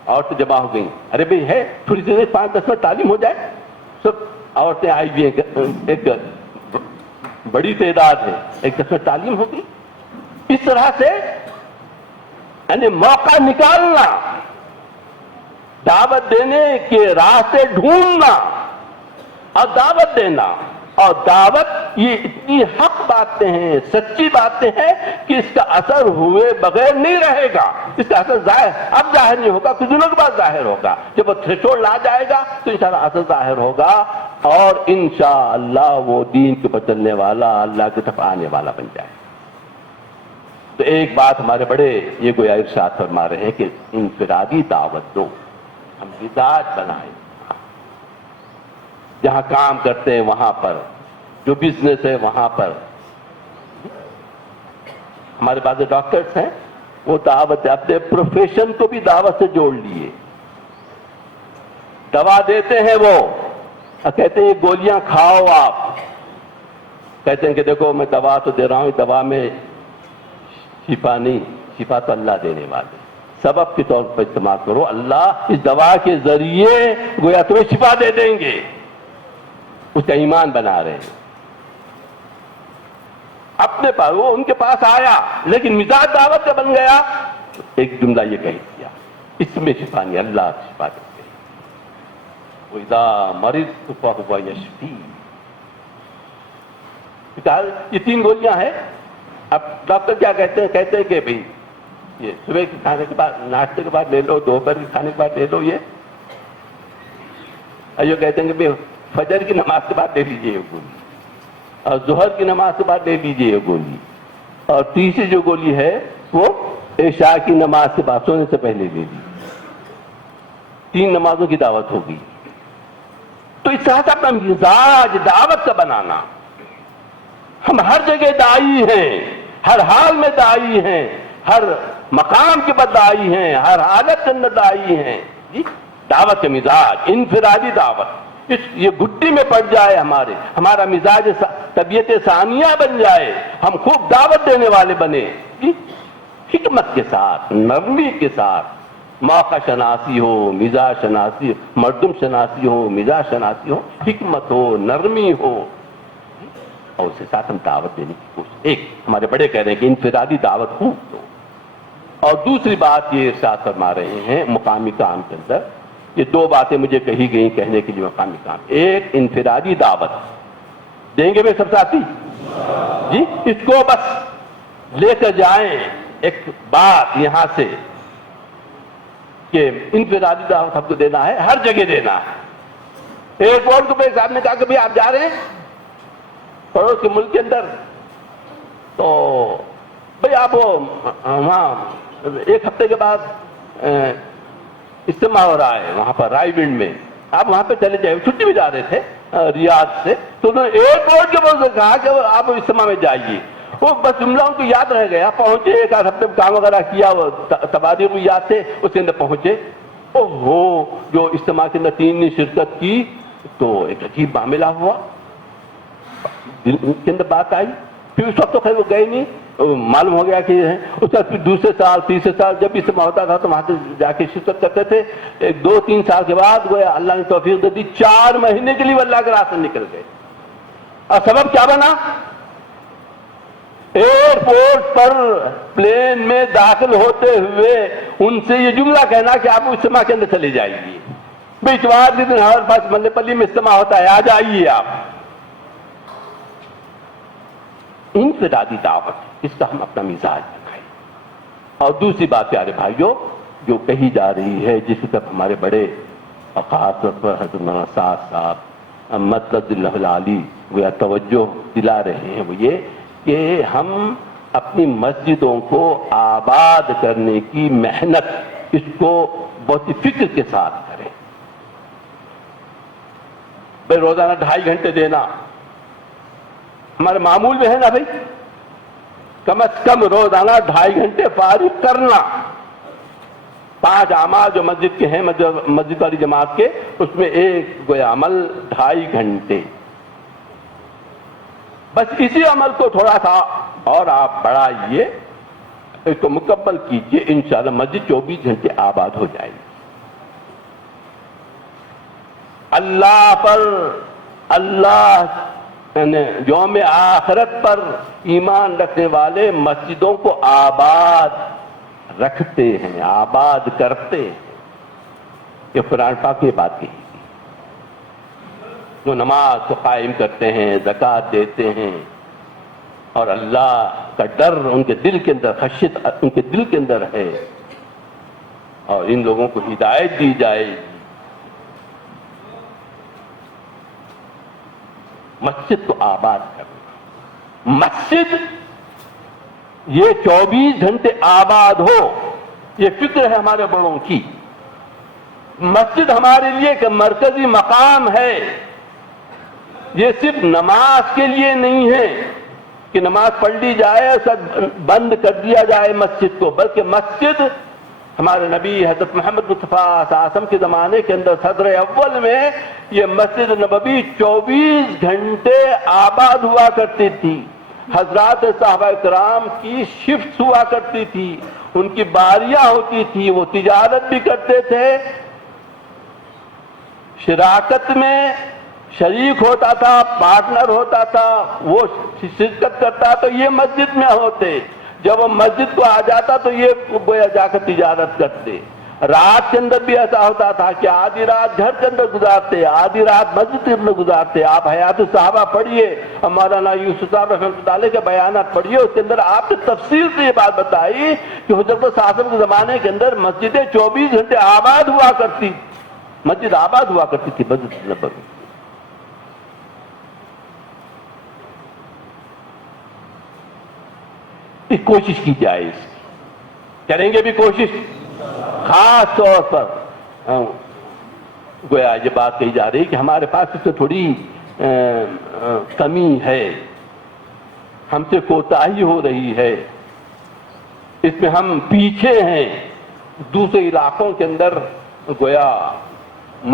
عورتیں جمع ہو گئیں، ارے بھئی ہے تھوڑی دیر 5-10 منٹ تعلیم ہو جائے. سب عورتیں آئی ہوئی ہیں، ایک بڑی تعداد ہے، 10 منٹ تعلیم ہوگی. اس طرح سے یعنی موقع نکالنا، دعوت دینے کے راستے ڈھونڈنا اور دعوت دینا. اور دعوت یہ اتنی حق باتیں ہیں، سچی باتیں ہیں کہ اس کا اثر ہوئے بغیر نہیں رہے گا. اس کا اثر اب ظاہر نہیں ہوگا، کچھ دنوں کے بعد ظاہر ہوگا. جب وہ تھریشولڈ آ جائے گا تو انشاءاللہ اثر ظاہر ہوگا، اور انشاءاللہ وہ دین کے اوپر چلنے والا، اللہ کی طرف آنے والا بن جائے. تو ایک بات ہمارے بڑے یہ گویا ارشاد فرما رہے ہیں کہ انفرادی دعوت دو، ہم مزاج بنائیں. جہاں کام کرتے ہیں وہاں پر، جو بزنس ہے وہاں پر. ہمارے پاس ڈاکٹرز ہیں، وہ دعوت اپنے پروفیشن کو بھی دعوت سے جوڑ لیے. دوا دیتے ہیں وہ، کہتے ہیں یہ گولیاں کھاؤ آپ. کہتے ہیں کہ دیکھو میں دوا تو دے رہا ہوں، دوا میں شفا نہیں، شفا تو اللہ دینے والے. سبب کے طور پر استعمال کرو، اللہ اس دوا کے ذریعے گویا تمہیں شفا دے دیں گے. اس کا ایمان بنا رہے ہیں. اپنے پاس وہ ان کے پاس آیا، لیکن مزاج دعوت کا بن گیا. ایک جملہ یہ کہہ دیا، اس میں شفا نہیں، اللہ شفا دیتے ہیں. وَإِذَا مَرِضْتُ فَهُوَ يَشْفِينِ. یہ 3 گولیاں ہیں. اب ڈاکٹر کیا کہتے ہیں؟ کہتے ہیں کہ بھئی یہ صبح کے کھانے کے بعد، ناشتے کے بعد لے لو، دوپہر کے کھانے کے بعد لے لو. یہ کہتے ہیں کہ بھئی فجر کی نماز کے بعد لے لیجیے یہ گولی، اور ظہر کی نماز کے بعد لے لیجیے یہ گولی، اور تیسری جو گولی ہے وہ عشاء کی نماز کے بعد سونے سے پہلے لے لیجیے. 3 نمازوں کی دعوت ہوگی. تو اس طرح سے اپنا مزاج دعوت کا بنانا. ہم ہر جگہ داعی ہیں، ہر حال میں داعی ہیں، ہر مقام کے بعد داعی ہیں، ہر حالت کے اندر داعی ہیں. دعوت کا مزاج، انفرادی دعوت یہ گھٹی میں پڑ جائے، ہمارا مزاج طبیعت ثانیہ بن جائے، ہم خوب دعوت دینے والے بنے. حکمت کے ساتھ، نرمی کے ساتھ، موقع شناسی ہو، مزاج شناسی، مردم شناسی ہو، مزاج شناسی ہو، حکمت ہو، نرمی ہو، اور اس کے ساتھ ہم دعوت دینے کی کوشش. ایک ہمارے بڑے کہہ رہے ہیں کہ انفرادی دعوت خوب دو. اور دوسری بات یہ ارشاد فرما رہے ہیں مقامی کام کے اندر، یہ 2 باتیں مجھے کہی گئی کہنے کے لیے مقامی کام. ایک انفرادی دعوت دیں گے میرے سب ساتھی جی، اس کو بس لے کر جائیں. ایک بات یہاں سے کہ انفرادی دعوت ہم کو دینا ہے، ہر جگہ دینا ہے. ایئرپورٹ کو صاحب نے کہا کہ بھئی آپ جا رہے ہیں پڑوس کے ملک کے اندر، تو بھئی آپ وہاں 1 ہفتے کے بعد اجتماع ہو رہا ہے وہاں پر رائے ونڈ میں، آپ وہاں پہ چلے جائیں. چھٹی میں جا رہے تھے ریاض سے، تو انہوں نے ایئرپورٹ کے بعد کہا کہ آپ اجتماع میں جائیے. وہ بس جملہ ان کو یاد رہ گیا. پہنچے، 1 آدھ ہفتے میں کام وغیرہ کیا، وہ تبادلے کو یاد تھے، اس کے اندر پہنچے. وہ جو اجتماع کے اندر 3 نے شرکت کی تو ایک عجیب معاملہ ہوا، دل کے اندر بات آئی. پھر اس وقت تو خیر وہ گئے نہیں، معلوم ہو گیا کہ یہ ہے. اس کا پھر دوسرے سال، تیسرے سال جب اجتماع ہوتا تھا تو وہاں سے جا کے شرکت کرتے تھے. 2-3 سال کے بعد گویا اللہ نے توفیق دے دی، 4 مہینے کے لیے وہ اللہ کے راستے نکل گئے. اور سبب کیا بنا؟ ایئرپورٹ پر پلین میں داخل ہوتے ہوئے ان سے یہ جملہ کہنا کہ آپ اجتماع کے اندر چلے جائیے. بھئی اتوار کے دن ہمارے پاس ملے پلی میں اجتماع ہوتا ہے، آ جائیے آپ. انفرادی دعوت، اس کا ہم اپنا مزاج بنائیں. اور دوسری بات پیارے بھائیوں جو کہی جا رہی ہے، جس کی طرف ہمارے بڑے اور خاص طور پر حضرت مولانا سعد صاحب مدد اللہ العالی وہ توجہ دلا رہے ہیں، وہ یہ کہ ہم اپنی مسجدوں کو آباد کرنے کی محنت اس کو بہت ہی فکر کے ساتھ کریں۔ بھائی روزانہ 2.5 گھنٹے دینا ہمارے معمول میں ہے نا بھائی، کم از کم روزانہ 2.5 گھنٹے فارغ کرنا۔ 5 اعمال جو مسجد کے ہیں، مسجد والی جماعت کے، اس میں ایک گویا عمل 2.5 گھنٹے، بس اسی عمل کو تھوڑا سا اور آپ بڑھائیے، اس کو مکمل کیجئے، انشاءاللہ مسجد 24 گھنٹے آباد ہو جائے گی۔ اللہ پر، اللہ یعنی یوم آخرت پر ایمان رکھنے والے مسجدوں کو آباد رکھتے ہیں، آباد کرتے ہیں۔ یہ قرآن پاک میں بات کہی، جو نماز کو قائم کرتے ہیں، زکوٰۃ دیتے ہیں، اور اللہ کا ڈر ان کے دل کے اندر، خشیت ان کے دل کے اندر ہے، اور ان لوگوں کو ہدایت دی جائے گی۔ مسجد کو آباد کرنا، مسجد یہ 24 گھنٹے آباد ہو، یہ فکر ہے ہمارے بڑوں کی۔ مسجد ہمارے لیے ایک مرکزی مقام ہے، یہ صرف نماز کے لیے نہیں ہے کہ نماز پڑھ لی جائے اور سب بند کر دیا جائے مسجد کو، بلکہ مسجد ہمارے نبی حضرت محمد مصطفیٰ صلی اللہ علیہ وسلم کے زمانے کے اندر صدر اول میں یہ مسجد نبوی 24 گھنٹے آباد ہوا کرتی تھی۔ حضرات صحابہ کرام کی شفٹ ہوا کرتی تھی، ان کی باریاں ہوتی تھی، وہ تجارت بھی کرتے تھے، شراکت میں شریک ہوتا تھا، پارٹنر ہوتا تھا، وہ شرکت کرتا تو یہ مسجد میں ہوتے، جب وہ مسجد کو آ جاتا تو یہ گویا جا کر تجارت کرتے۔ رات کے اندر بھی ایسا ہوتا تھا کہ آدھی رات گھر کے اندر گزارتے، آدھی رات مسجد کے اندر گزارتے۔ آپ حیات الصحابہ پڑھیے، مولانا یوسف صاحب رحمۃ اللہ علیہ کے بیانات پڑھیے، اس کے اندر آپ نے تفصیل سے یہ بات بتائی کہ حضرت صلی اللہ علیہ وسلم کے زمانے کے اندر مسجدیں 24 گھنٹے آباد ہوا کرتی، مسجد آباد ہوا کرتی تھی مسجد نبوی۔ کوشش کی جائے، اس کی کریں گے بھی کوشش، خاص طور پر گویا یہ بات کہی جا رہی کہ ہمارے پاس اس سے تھوڑی کمی ہے، ہم سے کوتاہی ہو رہی ہے، اس میں ہم پیچھے ہیں۔ دوسرے علاقوں کے اندر گویا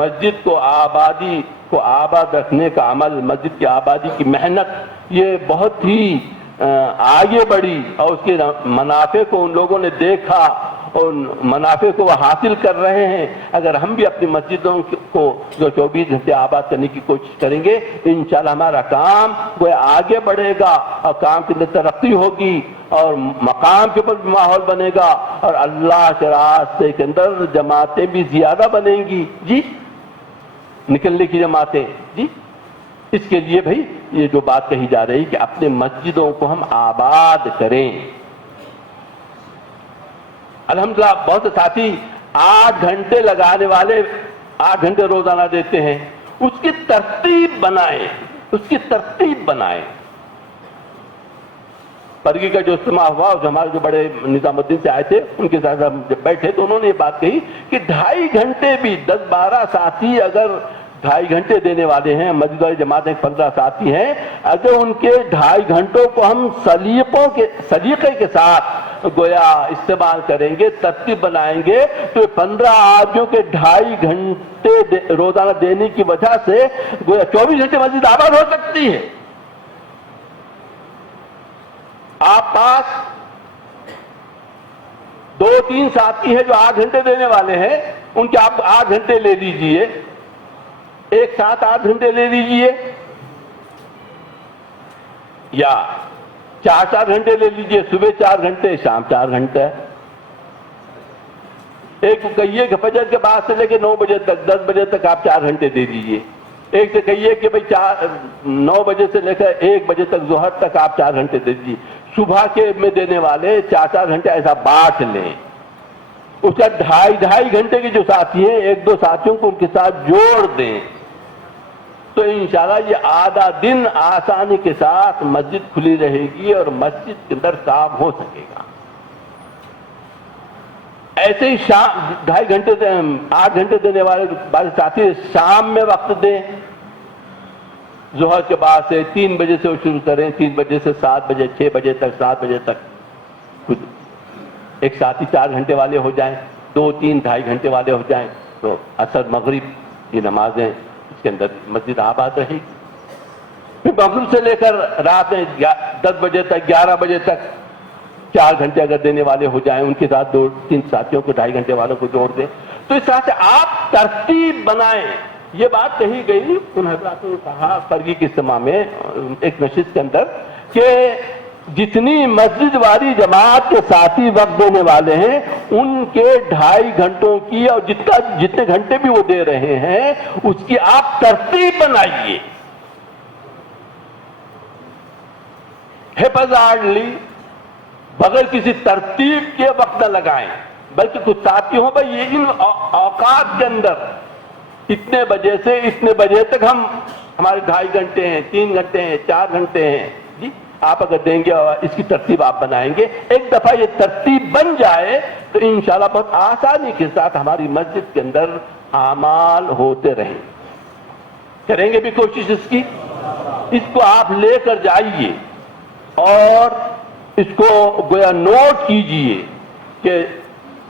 مسجد کو آباد رکھنے کا عمل، مسجد کی آبادی کی محنت یہ بہت ہی آگے بڑھی، اور اس کے منافع کو ان لوگوں نے دیکھا اور منافع کو وہ حاصل کر رہے ہیں۔ اگر ہم بھی اپنی مسجدوں کو جو 24 گھنٹے آباد کرنے کی کوشش کریں گے، انشاءاللہ ہمارا کام وہ آگے بڑھے گا، اور کام کے اندر ترقی ہوگی، اور مقام کے اوپر بھی ماحول بنے گا، اور اللہ کے راستے کے اندر جماعتیں بھی زیادہ بنیں گی، جی نکلنے کی جماعتیں، جی۔ اس کے لیے بھائی یہ جو بات کہی جا رہی کہ اپنے مسجدوں کو ہم آباد کریں۔ الحمدللہ بہت سے ساتھی 8 گھنٹے لگانے والے 8 گھنٹے روزانہ دیتے ہیں، اس کی ترتیب بنائیں، اس کی ترتیب بنائیں۔ پرگی کا جو اجتماع ہوا، جو ہمارے جو بڑے نظام الدین سے آئے تھے، ان کے ساتھ ہم جب بیٹھے تو انہوں نے یہ بات کہی کہ 2.5 گھنٹے بھی 10-12 ساتھی اگر 2.5 گھنٹے دینے والے ہیں، مسجد والی جماعت میں 15 ساتھی ہیں، اگر ان کے 2.5 گھنٹوں کو ہم سلیقے کے ساتھ گویا استعمال کریں گے، ترتیب بنائیں گے، تو 15 آدمیوں کے 2.5 گھنٹے روزانہ دینے کی وجہ سے گویا 24 گھنٹے مسجد آباد ہو سکتی ہے۔ آپ پاس 2-3 ساتھی ہیں جو 8 گھنٹے دینے والے ہیں، ان کے آپ 8 گھنٹے لے لیجئے، ایک ساتھ 8 گھنٹے لے لیجئے، یا 4 گھنٹے لے لیجئے، صبح 4 گھنٹے، شام 4 گھنٹے۔ ایک کو کہیے کہ فجر کے بعد سے لے کے 9 بجے تک، 10 بجے تک آپ 4 گھنٹے دے دیجئے۔ ایک سے کہیے کہ بھائی 9 بجے سے لے کر 1 بجے تک ظہر تک آپ 4 گھنٹے دے دیجئے۔ صبح کے میں دینے والے 4 گھنٹے ایسا بانٹ لیں، اس کا 2.5 گھنٹے کے جو ساتھی ہیں، 1-2 ساتھیوں کو ان کے ساتھ جوڑ دیں تو انشاءاللہ یہ آدھا دن آسانی کے ساتھ مسجد کھلی رہے گی اور مسجد کے اندر کام ہو سکے گا۔ ایسے ہی شام 2.5 گھنٹے 8 گھنٹے دینے والے ساتھی شام میں وقت دیں، ظہر کے بعد سے 3 بجے سے وہ شروع کریں، 3 بجے سے 7 بجے 6 بجے تک 7 بجے تک کچھ ایک ساتھی 4 گھنٹے والے ہو جائیں، 2-3 2.5 گھنٹے والے ہو جائیں تو عصر مغرب یہ نمازیں اس کے اندر مسجد آباد رہے گی۔ پھر مغرب سے لے کر رات میں 10 بجے تک 11 بجے تک 4 گھنٹے اگر دینے والے ہو جائیں، ان کے ساتھ 2-3 ساتھیوں کو 2.5 گھنٹے والوں کو جوڑ دیں۔ تو اس طرح سے آپ ترتیب بنائیں۔ یہ بات کہی گئی ان حضرات نے کہا فرغی کے اجتماع میں ایک نشست کے اندر کہ جتنی مسجد والی جماعت کے ساتھی وقت دینے والے ہیں ان کے 2.5 گھنٹوں کی اور جتنے گھنٹے بھی وہ دے رہے ہیں اس کی آپ ترتیب بنائیے، حفاظتلی بغیر کسی ترتیب کے وقت نہ لگائیں، بلکہ کچھ ساتھی ہوں بھائی یہ ان اوقات کے اندر اتنے بجے سے اتنے بجے تک ہمارے 2.5 گھنٹے ہیں، 3 گھنٹے ہیں، 4 گھنٹے ہیں، جی آپ اگر دیں گے اور اس کی ترتیب آپ بنائیں گے، ایک دفعہ یہ ترتیب بن جائے تو انشاءاللہ بہت آسانی کے ساتھ ہماری مسجد کے اندر اعمال ہوتے رہیں۔ کریں گے بھی کوشش اس کو آپ لے کر جائیے اور اس کو گویا نوٹ کیجئے کہ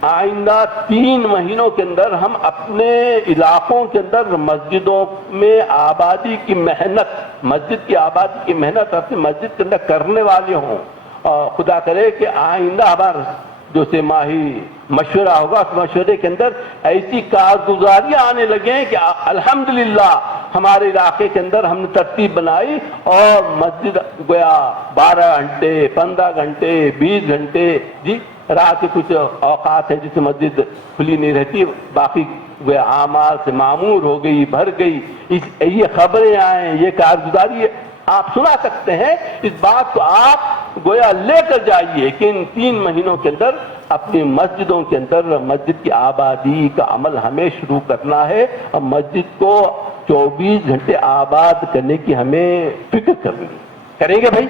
آئندہ 3 مہینوں کے اندر ہم اپنے علاقوں کے اندر مسجدوں میں آبادی کی محنت، مسجد کی آبادی کی محنت اپنی مسجد کے اندر کرنے والے ہوں، اور خدا کرے کہ آئندہ ہمارا جو سماہی مشورہ ہوگا اس مشورے کے اندر ایسی کارگزاریاں آنے لگیں کہ الحمدللہ ہمارے علاقے کے اندر ہم نے ترتیب بنائی اور مسجد گویا 12 گھنٹے 15 گھنٹے 20 گھنٹے، جی رات کے کچھ اوقات ہیں جس میں مسجد کھلی نہیں رہتی، باقی گویا اعمال سے معمور ہو گئی، بھر گئی، یہ خبریں آئیں، یہ کارگزاری آپ سنا سکتے ہیں۔ اس بات کو آپ گویا لے کر جائیے کہ ان 3 مہینوں کے اندر اپنی مسجدوں کے اندر مسجد کی آبادی کا عمل ہمیں شروع کرنا ہے اور مسجد کو 24 گھنٹے آباد کرنے کی ہمیں فکر کرنی ہے۔ کریں گے بھائی؟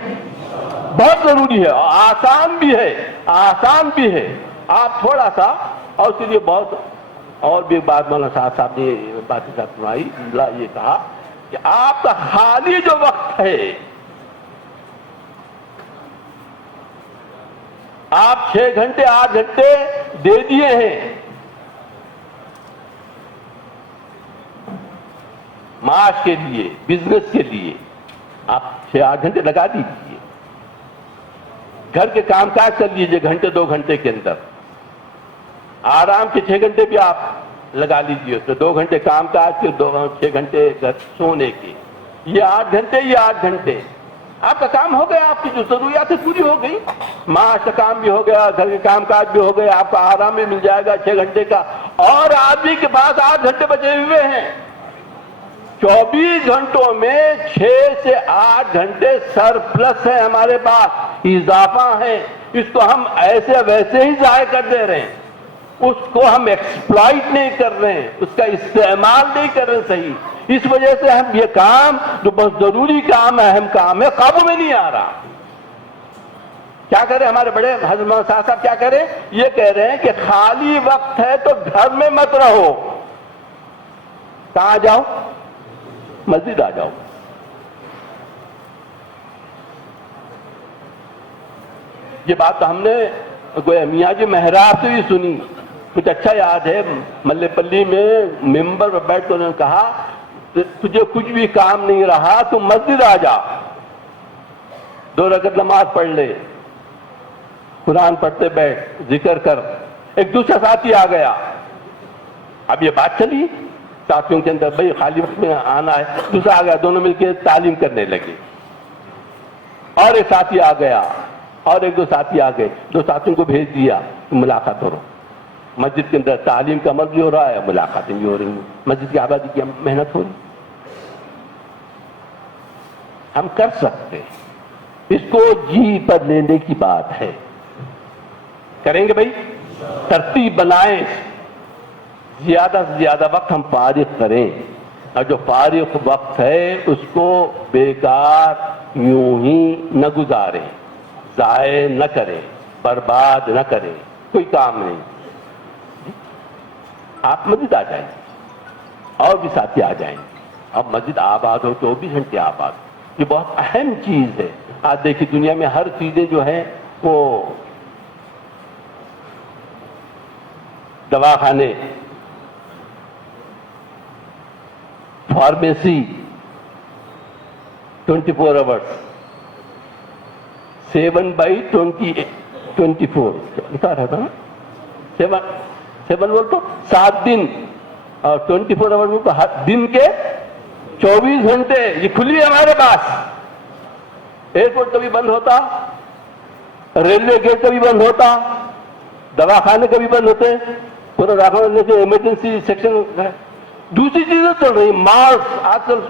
بہت ضروری ہے اور آسان بھی ہے۔ آپ تھوڑا سا اور اس کے لیے بہت اور بھی بات مولانا صاحب نے باتیں سنائی، یہ کہا کہ آپ کا خالی جو وقت ہے آپ 6 گھنٹے 8 گھنٹے دے دیے ہیں معاش کے لیے، بزنس کے لیے، آپ 6-8 گھنٹے لگا دیجیے، گھر کے کام کاج کر لیجیے گھنٹے 2 گھنٹے کے اندر، آرام کے 6 گھنٹے بھی آپ لگا لیجیے، اس میں 2 گھنٹے کام کاج کے 6 گھنٹے گھر سونے کے، یہ 8 گھنٹے آپ کا کام ہو گیا، آپ کی جو ضروریات پوری ہو گئی، معاش کا کام بھی ہو گیا، گھر کے کام کاج بھی ہو گیا، آپ کا آرام بھی مل جائے گا 6 گھنٹے کا، اور آدمی کے پاس 8 گھنٹے بچے ہوئے ہیں۔ 24 گھنٹوں میں 6 سے 8 گھنٹے سرپلس ہے ہمارے پاس، اضافہ ہے، اس کو ہم ایسے ویسے ہی ضائع کر دے رہے ہیں، اس کو ہم ایکسپلائٹ نہیں کر رہے ہیں، اس کا استعمال نہیں کر رہے صحیح، اس وجہ سے ہم یہ کام جو بہت ضروری کام ہے، اہم کام ہے، قابو میں نہیں آ رہا۔ کیا کریں ہمارے بڑے حضرت مولانا صاحب کیا کریں؟ یہ کہہ رہے ہیں کہ خالی وقت ہے تو گھر میں مت رہو، کہاں جاؤ؟ مسجد آ جاؤ۔ یہ بات تو ہم نے گویا میاں جی محراب سے بھی سنی، کچھ اچھا یاد ہے، ملے پلی میں ممبر پر بیٹھ کر انہوں نے کہا تجھے کچھ بھی کام نہیں رہا تو مسجد آ جا، 2 رکعت نماز پڑھ لے، قرآن پڑھتے بیٹھ، ذکر کر۔ ایک دوسرا ساتھی آ گیا، اب یہ بات چلی ساتھیوں کے اندر، بھائی خالی وقت میں آنا ہے، دوسرا آ گیا، دونوں مل کے تعلیم کرنے لگے، اور ایک ساتھی آ گیا، اور 1-2 ساتھی آ گئے، 2 ساتھیوں کو بھیج دیا، ملاقات ہو رہا، مسجد کے اندر تعلیم کا عمل بھی ہو رہا ہے، ملاقاتیں بھی ہو رہی ہیں، مسجد کی آبادی کی محنت ہو رہی، ہم کر سکتے ہیں، اس کو جی پر لینے کی بات ہے۔ کریں گے بھائی؟ ترتیب بنائیں, زیادہ سے زیادہ وقت ہم فارغ کریں, اور جو فارغ وقت ہے اس کو بیکار یوں ہی نہ گزاریں, ضائع نہ کریں, برباد نہ کریں, کوئی کام نہیں. آپ مسجد آ جائیں, اور بھی ساتھی آ جائیں, اب مسجد آباد ہو 24 گھنٹے آباد, یہ بہت اہم چیز ہے. آج دیکھیے دنیا میں ہر چیزیں جو ہیں وہ دواخانے, فارمیسی 24 آورس, 7/24 لکھا رہتا نا, 7 بول تو 7 دن, اور 24 آور تو ہر دن کے 24 گھنٹے یہ کھلی ہے ہمارے پاس. ایئرپورٹ کبھی بند ہوتا, ریلوے گیٹ کبھی بند ہوتا, دواخانے کبھی بند ہوتے, پورا دواخانے سے ایمرجنسی سیکشن. دوسری چیزیں چل رہی, مالس آج کل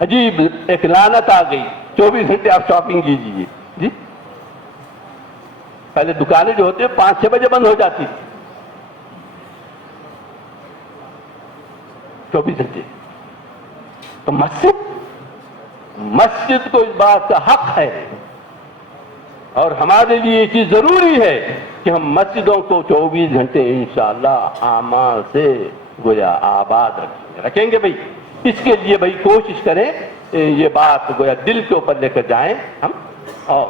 عجیب ایک لعنت آ گئی, 24 گھنٹے آپ شاپنگ کیجیے جی. پہلے دکانیں جو ہوتے 5-6 بجے بند ہو جاتی تھی, 24 گھنٹے. تو مسجد کو اس بات کا حق ہے, اور ہمارے لیے یہ چیز ضروری ہے کہ ہم مسجدوں کو 24 گھنٹے انشاءاللہ اعمال سے گویا آباد رکھیں گے. بھائی اس کے لیے بھائی کوشش کریں, یہ بات گویا دل کے اوپر لے کر جائیں ہم, اور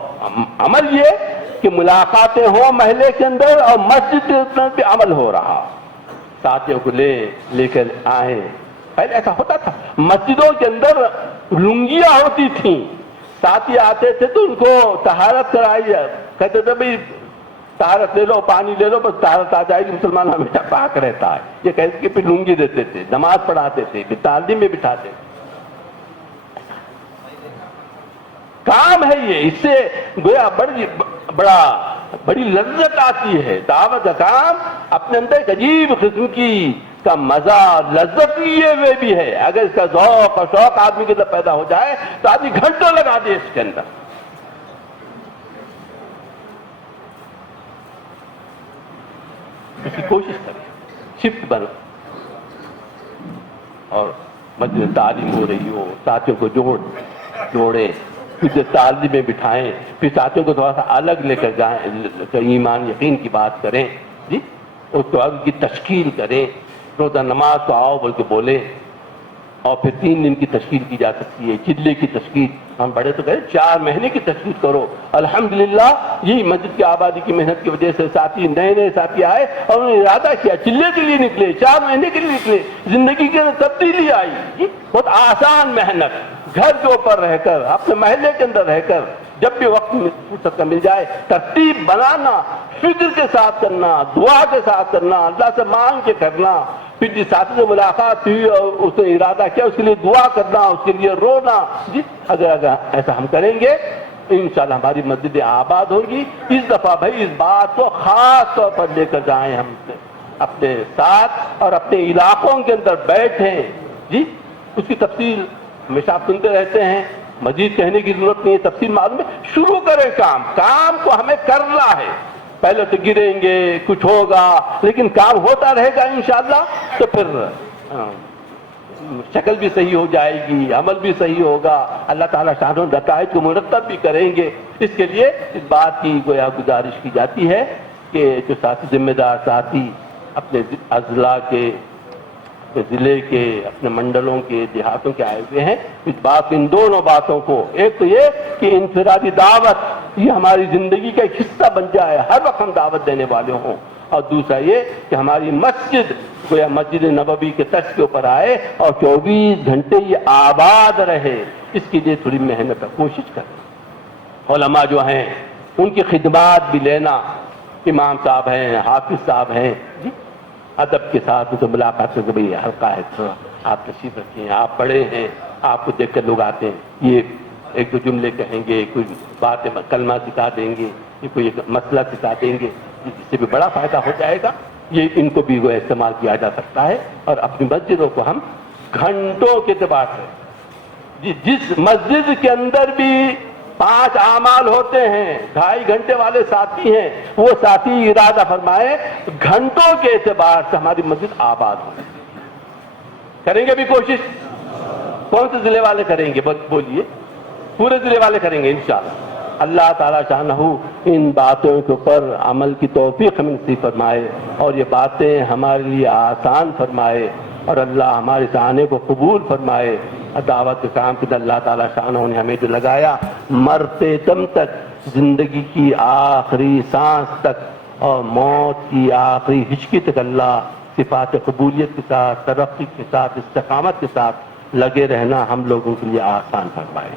عمل یہ کہ ملاقاتیں ہوں محلے کے اندر, اور مسجد کے اندر بھی عمل ہو رہا, ساتھیوں کو لے کر آئیں. پہلے ایسا ہوتا تھا, مسجدوں کے اندر لنگیاں ہوتی تھیں, ساتھی آتے تھے تو ان کو طہارت کرائی, کہتے تھے بھائی طہارت لے لو, پانی لے لو, بس طہارت آ جائے گی, مسلمان ہمیشہ پاک رہتا ہے. یہ کہتے کہ پھر لنگی دیتے تھے, نماز پڑھاتے تھے, پھر تعلیم میں بٹھاتے تھے. کام ہے یہ, اس سے گویا بڑی لذت آتی ہے. دعوت کا کام اپنے اندر ایک عجیب قسم کی کا مزہ, لذت لیے ہوئے بھی ہے. اگر اس کا ذوق اور شوق آدمی کے اندر پیدا ہو جائے تو آدمی گھنٹوں لگا دے اس کے اندر. اس کی کوشش کریں, شفٹ بنو, اور مسجد تعلیم ہو رہی ہو, ساتھیوں کو جوڑیں, پھر تعلیم میں بٹھائیں, پھر ساتھیوں کو تھوڑا سا الگ لے کر جائیں, ایمان یقین کی بات کریں جی, اس کو کی تشکیل کریں. روزہ نماز تو آؤ بول کے بولے, اور پھر 3 دن کی تشکیل کی جا سکتی ہے. چلے کی تشکیل ہم بڑے تو کہیں 4 مہینے کی تشکیل کرو. الحمدللہ یہی مسجد کی آبادی کی محنت کی وجہ سے ساتھی نئے ساتھی آئے, اور انہوں نے ارادہ کیا چلے کے لیے نکلے, 4 مہینے کے لیے نکلے. زندگی کے اندر تبدیلی آئی. بہت آسان محنت, گھر کے اوپر رہ کر, اپنے محلے کے اندر رہ کر, جب بھی وقت فرصت کا مل جائے ترتیب بنانا, فکر کے ساتھ کرنا, دعا کے ساتھ کرنا, اللہ سے مانگ کے کرنا. پھر جس ساتھی سے ملاقات ہوئی اور اس نے ارادہ کیا اس کے لیے دعا کرنا, اس کے لیے رونا جی. اگر ایسا ہم کریں گے انشاءاللہ ہماری مسجد آباد ہوگی. اس دفعہ بھائی اس بات کو خاص طور پر لے کر جائیں ہم اپنے ساتھ, اور اپنے علاقوں کے اندر بیٹھیں جی. اس کی تفصیل ہمیشہ آپ سنتے رہتے ہیں, مزید کہنے کی ضرورت نہیں ہے, تفصیل معلوم ہے. شروع کریں کام کو ہمیں کرنا ہے. پہلے تو گریں گے, کچھ ہوگا, لیکن کام ہوتا رہے گا انشاءاللہ, تو پھر شکل بھی صحیح ہو جائے گی, عمل بھی صحیح ہوگا, اللہ تعالیٰ شان و نتائج کو مرتب بھی کریں گے. اس کے لیے اس بات کی گویا گزارش کی جاتی ہے کہ جو ساتھی ذمہ دار ساتھی اپنے اضلاع کے, اپنے ضلع کے, اپنے منڈلوں کے, دیہاتوں کے آئے ہوئے ہیں, اس بات ان دونوں باتوں کو, ایک تو یہ کہ انفرادی دعوت یہ ہماری زندگی کا ایک حصہ بن جائے, ہر وقت ہم دعوت دینے والے ہوں, اور دوسرا یہ کہ ہماری مسجد گویا مسجد نبوی کے طرز کے اوپر آئے اور 24 گھنٹے یہ آباد رہے. اس کے لیے تھوڑی محنت کوشش کریں. علماء جو ہیں ان کی خدمات بھی لینا, امام صاحب ہیں, حافظ صاحب ہیں جی, ادب کے ساتھ ان سے ملاقات کر کے بھائی ہلکا ہے تو آپ تشریف رکھیں, آپ پڑھے ہیں, آپ کو دیکھ کر لوگ آتے ہیں, یہ ایک دو جملے کہیں گے, کوئی بات کلمہ سکھا دیں گے, یہ کوئی مسئلہ سکھا دیں گے, جس سے بھی بڑا فائدہ ہو جائے گا. یہ ان کو بھی وہ استعمال کیا جا سکتا ہے. اور اپنی مسجدوں کو ہم گھنٹوں کے اعتبار سے جس مسجد کے اندر بھی 5 اعمال ہوتے ہیں، 2.5 گھنٹے والے ساتھی ہیں، وہ ساتھی ارادہ فرمائے گھنٹوں کے اعتبار سے ہماری مسجد آباد ہو. کریں گے بھی کوشش؟ کون سے ضلع والے کریں گے؟ بس بولیے. پورے ضلع والے کریں گے انشاءاللہ. اللہ تعالیٰ شانہ ان باتوں کے اوپر عمل کی توفیق ہمیں نصیب فرمائے اور یہ باتیں ہمارے لیے آسان فرمائے اور اللہ ہمارے اس آنے کو قبول فرمائے. دعوت کے کام کے اللہ تعالیٰ شانہ نے ہمیں جو لگایا مرتے دم تک، زندگی کی آخری سانس تک اور موت کی آخری ہچکی تک اللہ صفات قبولیت کے ساتھ، ترقی کے ساتھ، استقامت کے ساتھ لگے رہنا ہم لوگوں کے لیے آسان فرمائے.